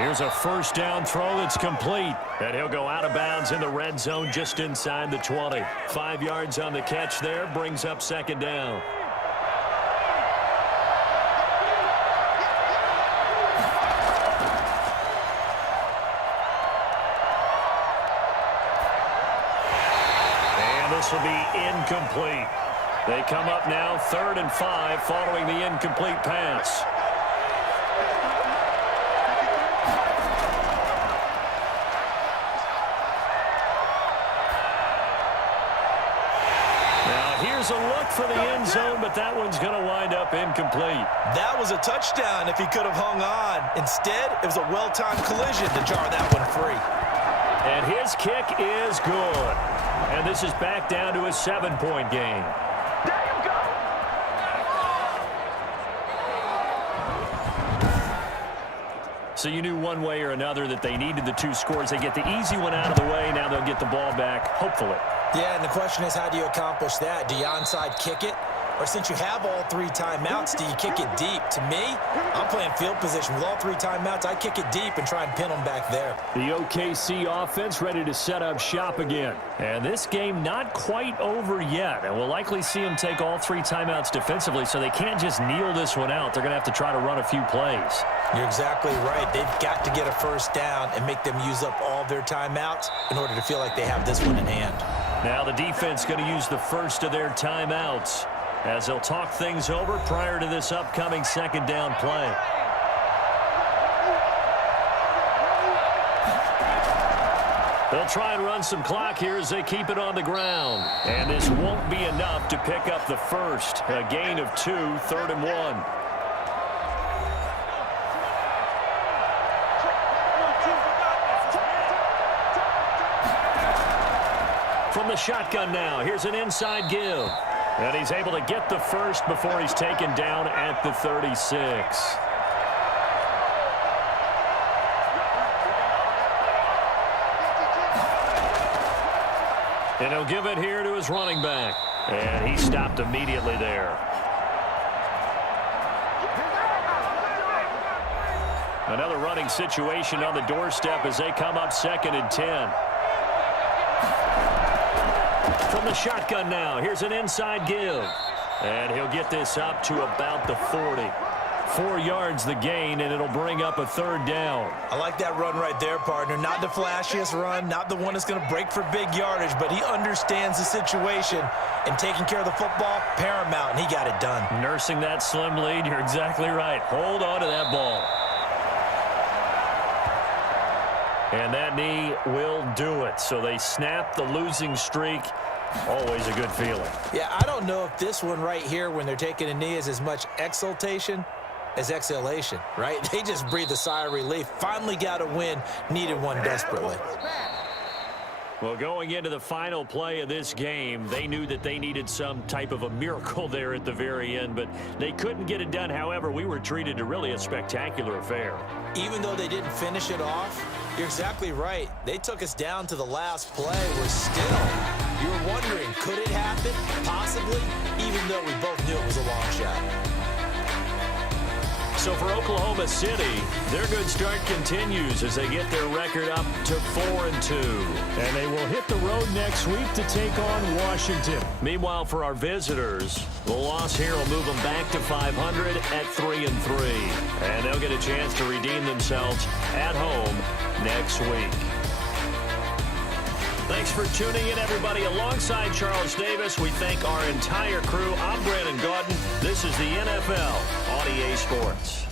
Here's a first down throw that's complete. And he'll go out of bounds in the red zone just inside the 20. 5 yards on the catch there, brings up second down. This will be incomplete. They come up now 3rd and 5 following the incomplete pass. Now here's a look for the end zone, but that one's going to wind up incomplete. That was a touchdown if he could have hung on. Instead, it was a well-timed collision to jar that one free. And his kick is good. And this is back down to a 7-point game. There you go. So you knew one way or another that they needed the 2 scores. They get the easy one out of the way. Now they'll get the ball back, hopefully. Yeah, and the question is, how do you accomplish that? Do you onside kick it? Or since you have all 3 timeouts, do you kick it deep? To me, I'm playing field position. With all 3 timeouts, I kick it deep and try and pin them back there. The OKC offense ready to set up shop again. And this game not quite over yet. And we'll likely see them take all 3 timeouts defensively, so they can't just kneel this one out. They're going to have to try to run a few plays. You're exactly right. They've got to get a first down and make them use up all their timeouts in order to feel like they have this one in hand. Now the defense going to use the first of their timeouts as they'll talk things over prior to this upcoming second down play. They'll try and run some clock here as they keep it on the ground. And this won't be enough to pick up the first. A gain of 2, 3rd and 1. From the shotgun now, here's an inside give. And he's able to get the first before he's taken down at the 36. And he'll give it here to his running back. And he stopped immediately there. Another running situation on the doorstep as they come up 2nd and 10. From the shotgun now, here's an inside give. And he'll get this up to about the 40. 4 yards the gain, and it'll bring up a 3rd down. I like that run right there, partner. Not the flashiest run, not the one that's going to break for big yardage, but he understands the situation, and taking care of the football, paramount, and he got it done. Nursing that slim lead, you're exactly right. Hold on to that ball. And that knee will do it. So they snap the losing streak. Always a good feeling. Yeah, I don't know if this one right here, when they're taking a knee, is as much exultation as exhalation, right? They just breathe a sigh of relief. Finally got a win, needed one desperately. Well, going into the final play of this game, they knew that they needed some type of a miracle there at the very end, but they couldn't get it done. However, we were treated to really a spectacular affair. Even though they didn't finish it off, you're exactly right. They took us down to the last play. We're still, you were wondering, could it happen? Possibly, even though we both knew it was a long shot. So for Oklahoma City, their good start continues as they get their record up to 4-2. And they will hit the road next week to take on Washington. Meanwhile, for our visitors, the loss here will move them back to 500 at 3-3. And they'll get a chance to redeem themselves at home next week. Thanks for tuning in, everybody. Alongside Charles Davis, we thank our entire crew. I'm Brandon Gaudin. This is the NFL on EA Sports.